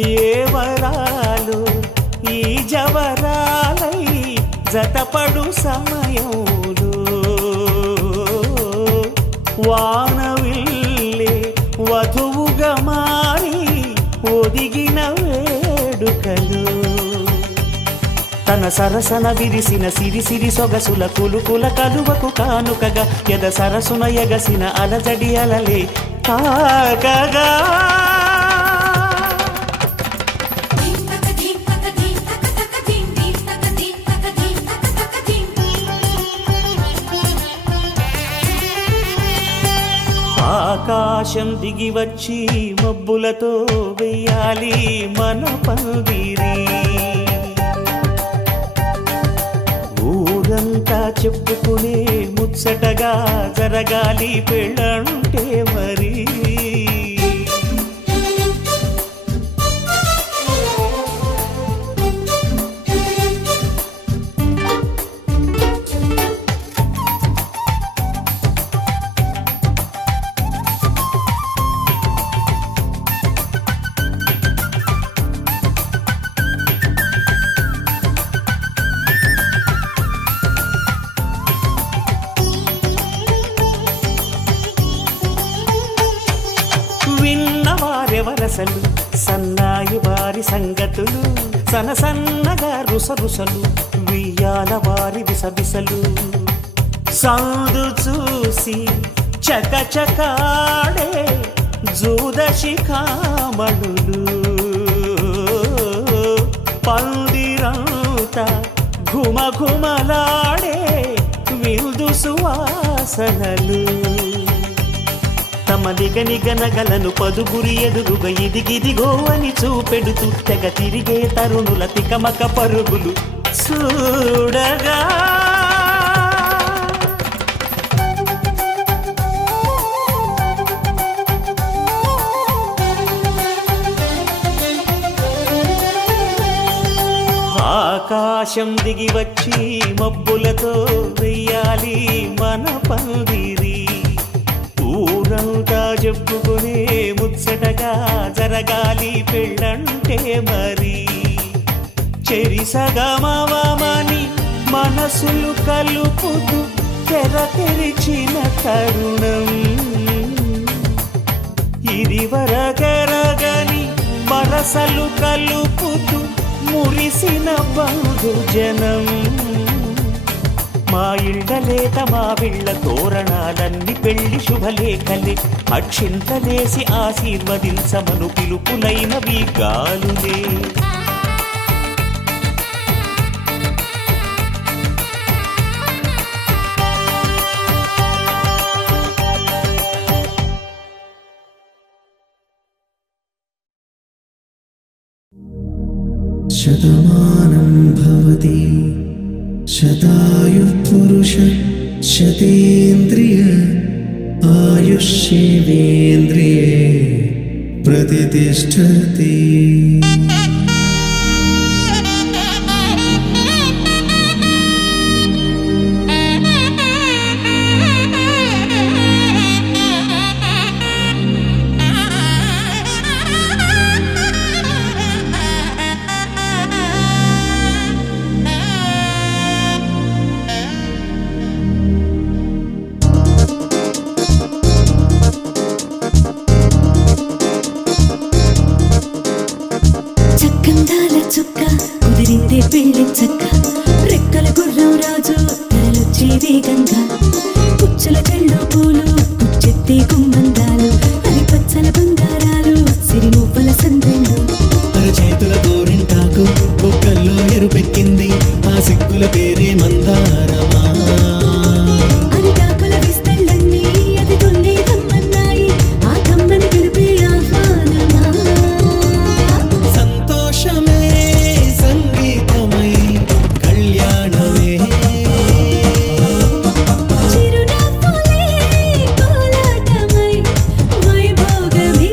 ఏ వరాలు ఈ జవరాలై జతపడు సమయంలో వానవిల్లే వధువుగా మారి ఒదిగిన వేడుకలు తన సరసన విరిసిన సిరి సిరి సొగసుల కులుకుల కలువకు కానుకగా ఎద సరసున ఎగసిన అలజడి అలలే తాకగా ధీం తక ధీం తక ధీం తక తక ధీం ధీం తక ధీం తక ధీం తక తక ధీం. ఆకాశం దిగి వచ్చి మబ్బులతో వెయ్యాలి మన పందిరి ఊరంతా చెప్పుకునే ముచ్చటగా జరగాలి పెళ్ళంటే మరి విన్నవారెవరసలు సన్నాయి వారి సంగతులు సనసన్నగా రుసరుసలు వియ్యాల వారి విసబిసలు సందు చూసి చకచకాడే జూదశిఖామణులు పందిరంతా ఘుమఘుమలాడే విందు సువాసనలు తమ నిగనిగనగలను పదుగురి ఎదురుగా ఇదిగిదిగో అని చూపెడుతూ తెగ తిరిగే తరుణుల తికమక పరుగులు చూడగా ఆకాశం దిగి వచ్చి మబ్బులతో వెయ్యాలి మన పందిరి ఊరంతా చెప్పుకునే ముచ్చటగా జరగాలి పెళ్ళంటే మరి చెరిసగమవమని మనసులు కలుపుతూ తెర తెరిచిన తరుణం ఇది వరకెరగని వరసలు కలుపుతూ మురిసిన బంధుజనం మా ఇళ్ళలేత మా విళ్ళ తోరణాలన్నీ పెళ్లి శుభలేఖలే అక్షింతలేసి ఆశీర్వదించమను పిలుపులైనవి గాలులే శతమానం భవతి శతాయుః పురుష శతేంద్రియ ఆయుష్యేవేంద్రియే ప్రతిష్ఠతి చక్కందాల చుక్క కుదిరిందే పెళ్లి చక్క రెక్కల గుర్రం రాజు తరలొచ్చే వేగంగా పుచ్చల చెళ్ళు పూలు కుచ్చెత్తే గుమ్మందాలు అది పచ్చల బంగారాలు సిరిమువ్వల సందెండు చేతుల గోరింటాకు బొక్కల్లో ఎరుపెక్కింది ఆ సిగ్గుల పేరే మందారమా అరిటాకుల విస్తళ్ళన్నీ అది తొల్లి కమ్మన్నాయి ఆ కమ్మని పిలిపే ఆహ్వానమా సంతోషమే సంగీతమై కళ్యాణమే చిరునవ్వులే కోలాటమై వైభోగమే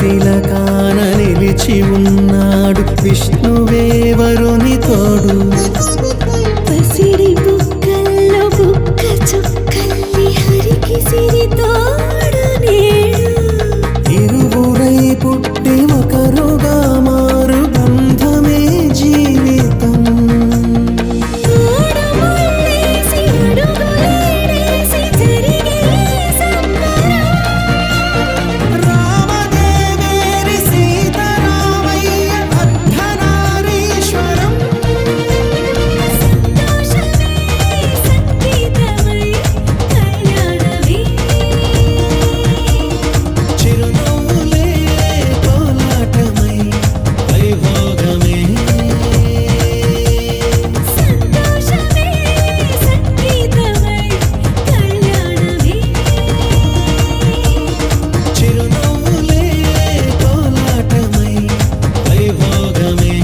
తిలకాన నిలిచి ఉన్నాడు విష్ణువే వరుని తోడు. పసిడి బుక్కల్లో బుక్క చుక్కల్లి హరికి సిరి తోడు నేడు. ఇరువురై పుట్టి ఒకరుగా మారు బంధమే జీవితం. తోడు ముళ్ళేసి అడుగులేసి జరిగే సంబరం. రామదేవేరి సీతారామయ్య అర్ధనారీశ్వరం. సంతోషమే సంగీతమై కళ్యాణమే. చిరునవ్వులే కోలాటమై వైభోగమే. సంతోషమే సంగీతమై కళ్యాణమే. చిరునవ్వులే కోలాటమై వైభోగమే.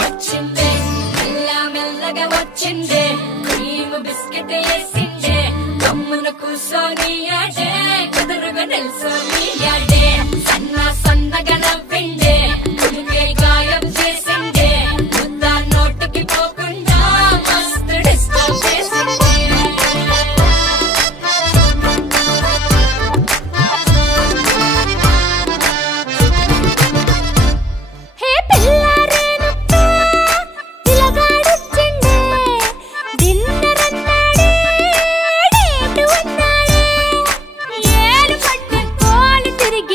వచ్చిందే మెల్ల మెల్లగా వచ్చిందే క్రీమ్ బిస్కెట్ వేసిందే కమ్మున కూర్చొని ఆడే కుదురుగా నిల్సొని ఆడే సన్న సన్నగా నవ్విండే కుడికే గాయం చేసిందే ముద్ద నోటికి పోకుండా మస్తు డిస్టర్బ్ చేసిందే. హే పిల్లారేనప్ప పిల్లగాడొచ్చిండే. డిన్నర్ అన్నాడే డేటు అన్నాడే. ఏలు పట్టు కోలు తిరిగి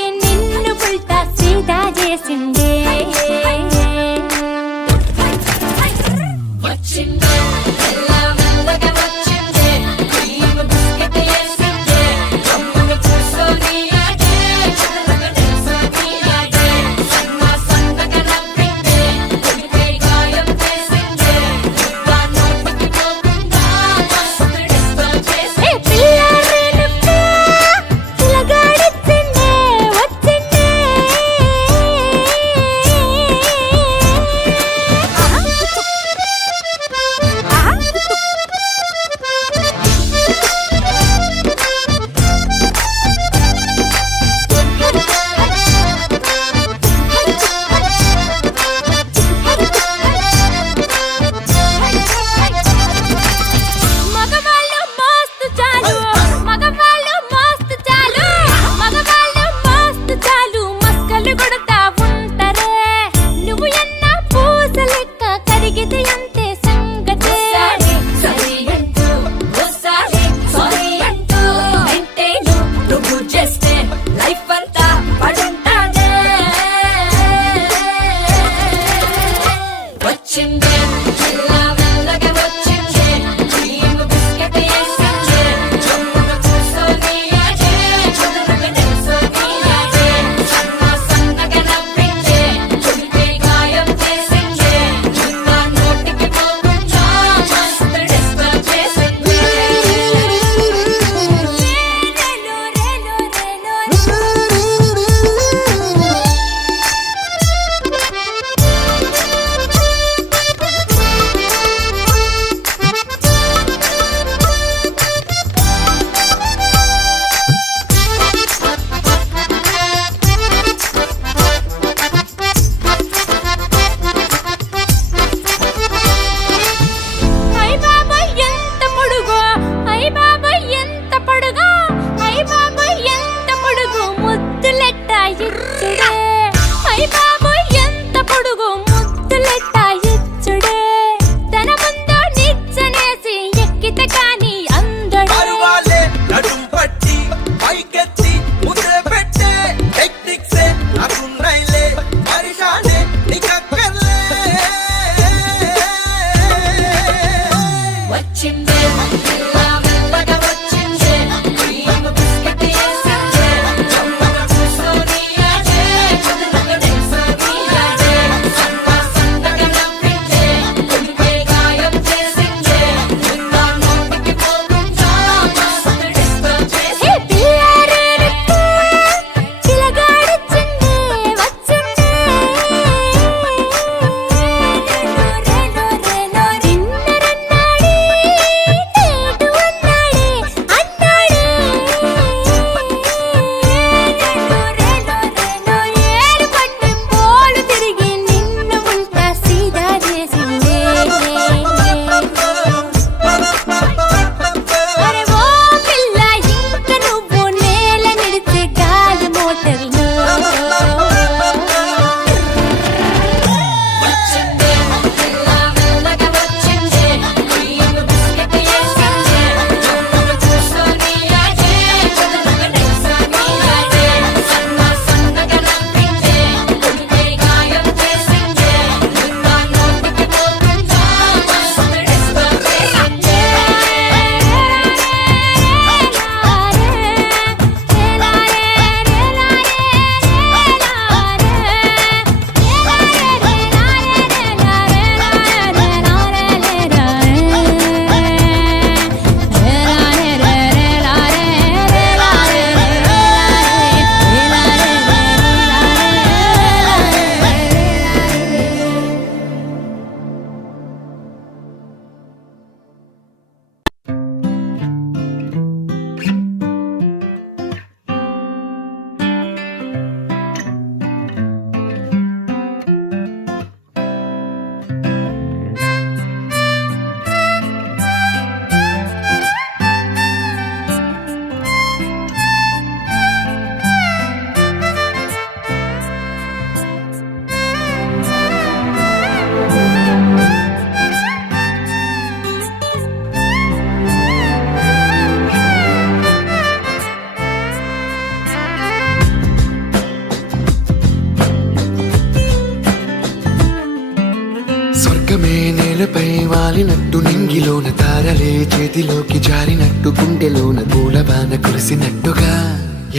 వాలినట్టు నింగిలోన తారలే చేతిలోకి జారినట్టు గుండెలోన పూలబాన కురిసినట్టుగా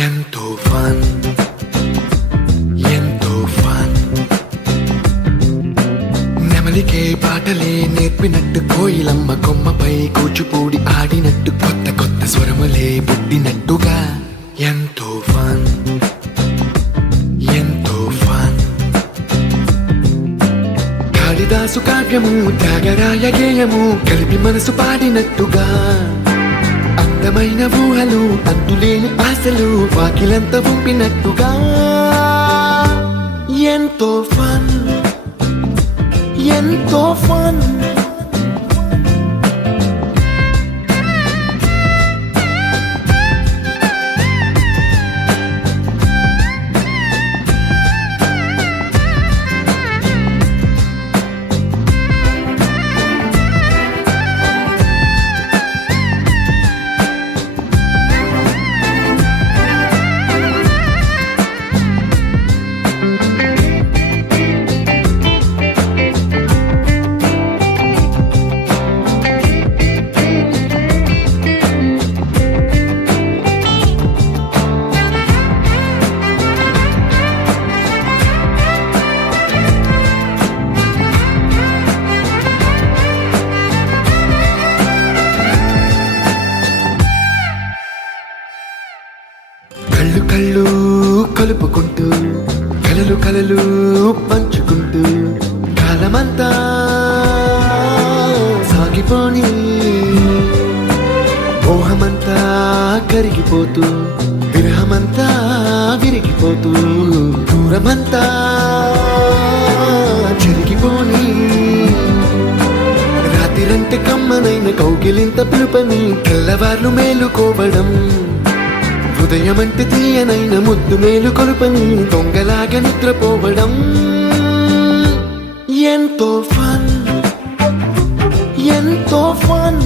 ఎంతో ఫన్ ఎంతో ఫన్ నెమలికే పాటలే నేర్పినట్టు కోయిలమ్మ కొమ్మపై కూచిపూడి ఆడినట్టు కొత్త కొత్త స్వరములే పుట్టినట్టుగా ఎంతో ఫన్ ఎంతో ఫన్ కాళిదాసు కావ్యము త్యాగరాయ గేయము కలిపి మనసు పాడినట్టుగా అందమైన ఊహలు అంతులేని ఆశలు వాకిలంత ఉంపినట్టుగా ఎంతో ఫన్ ఎంతో ఫన్ కళ్ళు కళ్ళు కలుపుకుంటూ కలలు కలలు పంచుకుంటూ కాలమంతా సాగిపోని మోహమంతా కరిగిపోతూ విరహమంతా విరిగిపోతూ దూరమంతా చెరిగిపోని రాత్రిరంటే కమ్మనైన కౌగిలింత పిలుపని తెల్లవార్లు మేలుకోవడం హృదయమంటే తీయనైన ముద్దు మేలు కొలుపని దొంగలాగా నిద్రపోవడం ఎంతో ఫన్ ఎంతో ఫన్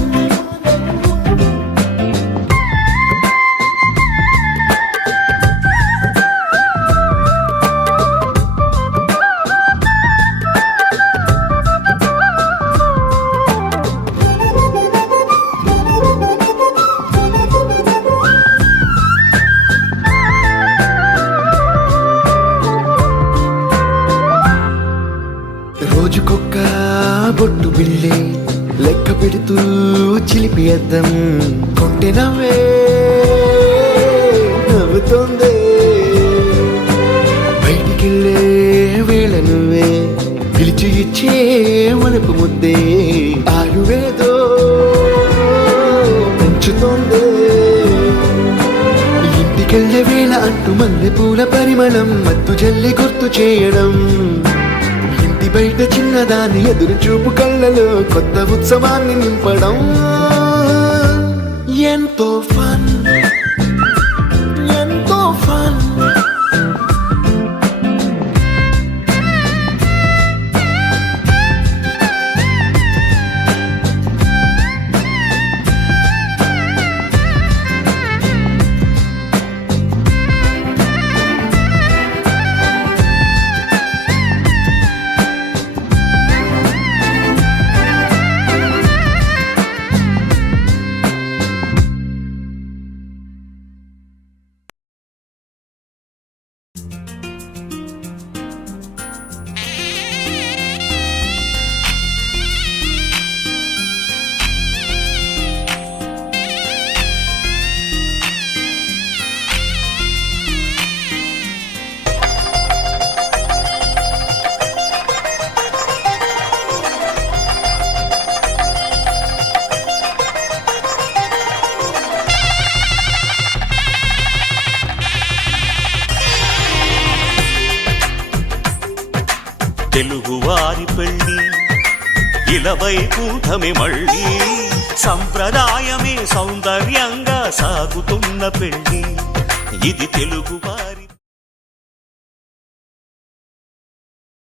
రోజుకొక్క బొట్టు బిళ్ళే లెక్క పెడుతూ చిలిపి అద్దం కొంటె నవ్వే నవ్వుతోందే బయటికెళ్ళే వేళ నువ్వే పిలిచి ఇచ్చే వనపు ముద్దే ఆయువేదో పెంచుతోందే ఇంటికెళ్ళే వేళ అంటూ మల్లె పూల పరిమళం మత్తు జల్లి గుర్తు చేయడం బయట చిన్నదాని ఎదురు చూపు కళ్ళలో కొత్త ఉత్సవాన్ని నింపడం ఎంతో ఫన్ ఎంతో ఫన్ తెలుగువారి పెళ్ళి ఇలవైకుంఠమే మళ్ళీ సంప్రదాయమే సౌందర్యంగా సాగుతున్న పెళ్ళి ఇది తెలుగువారి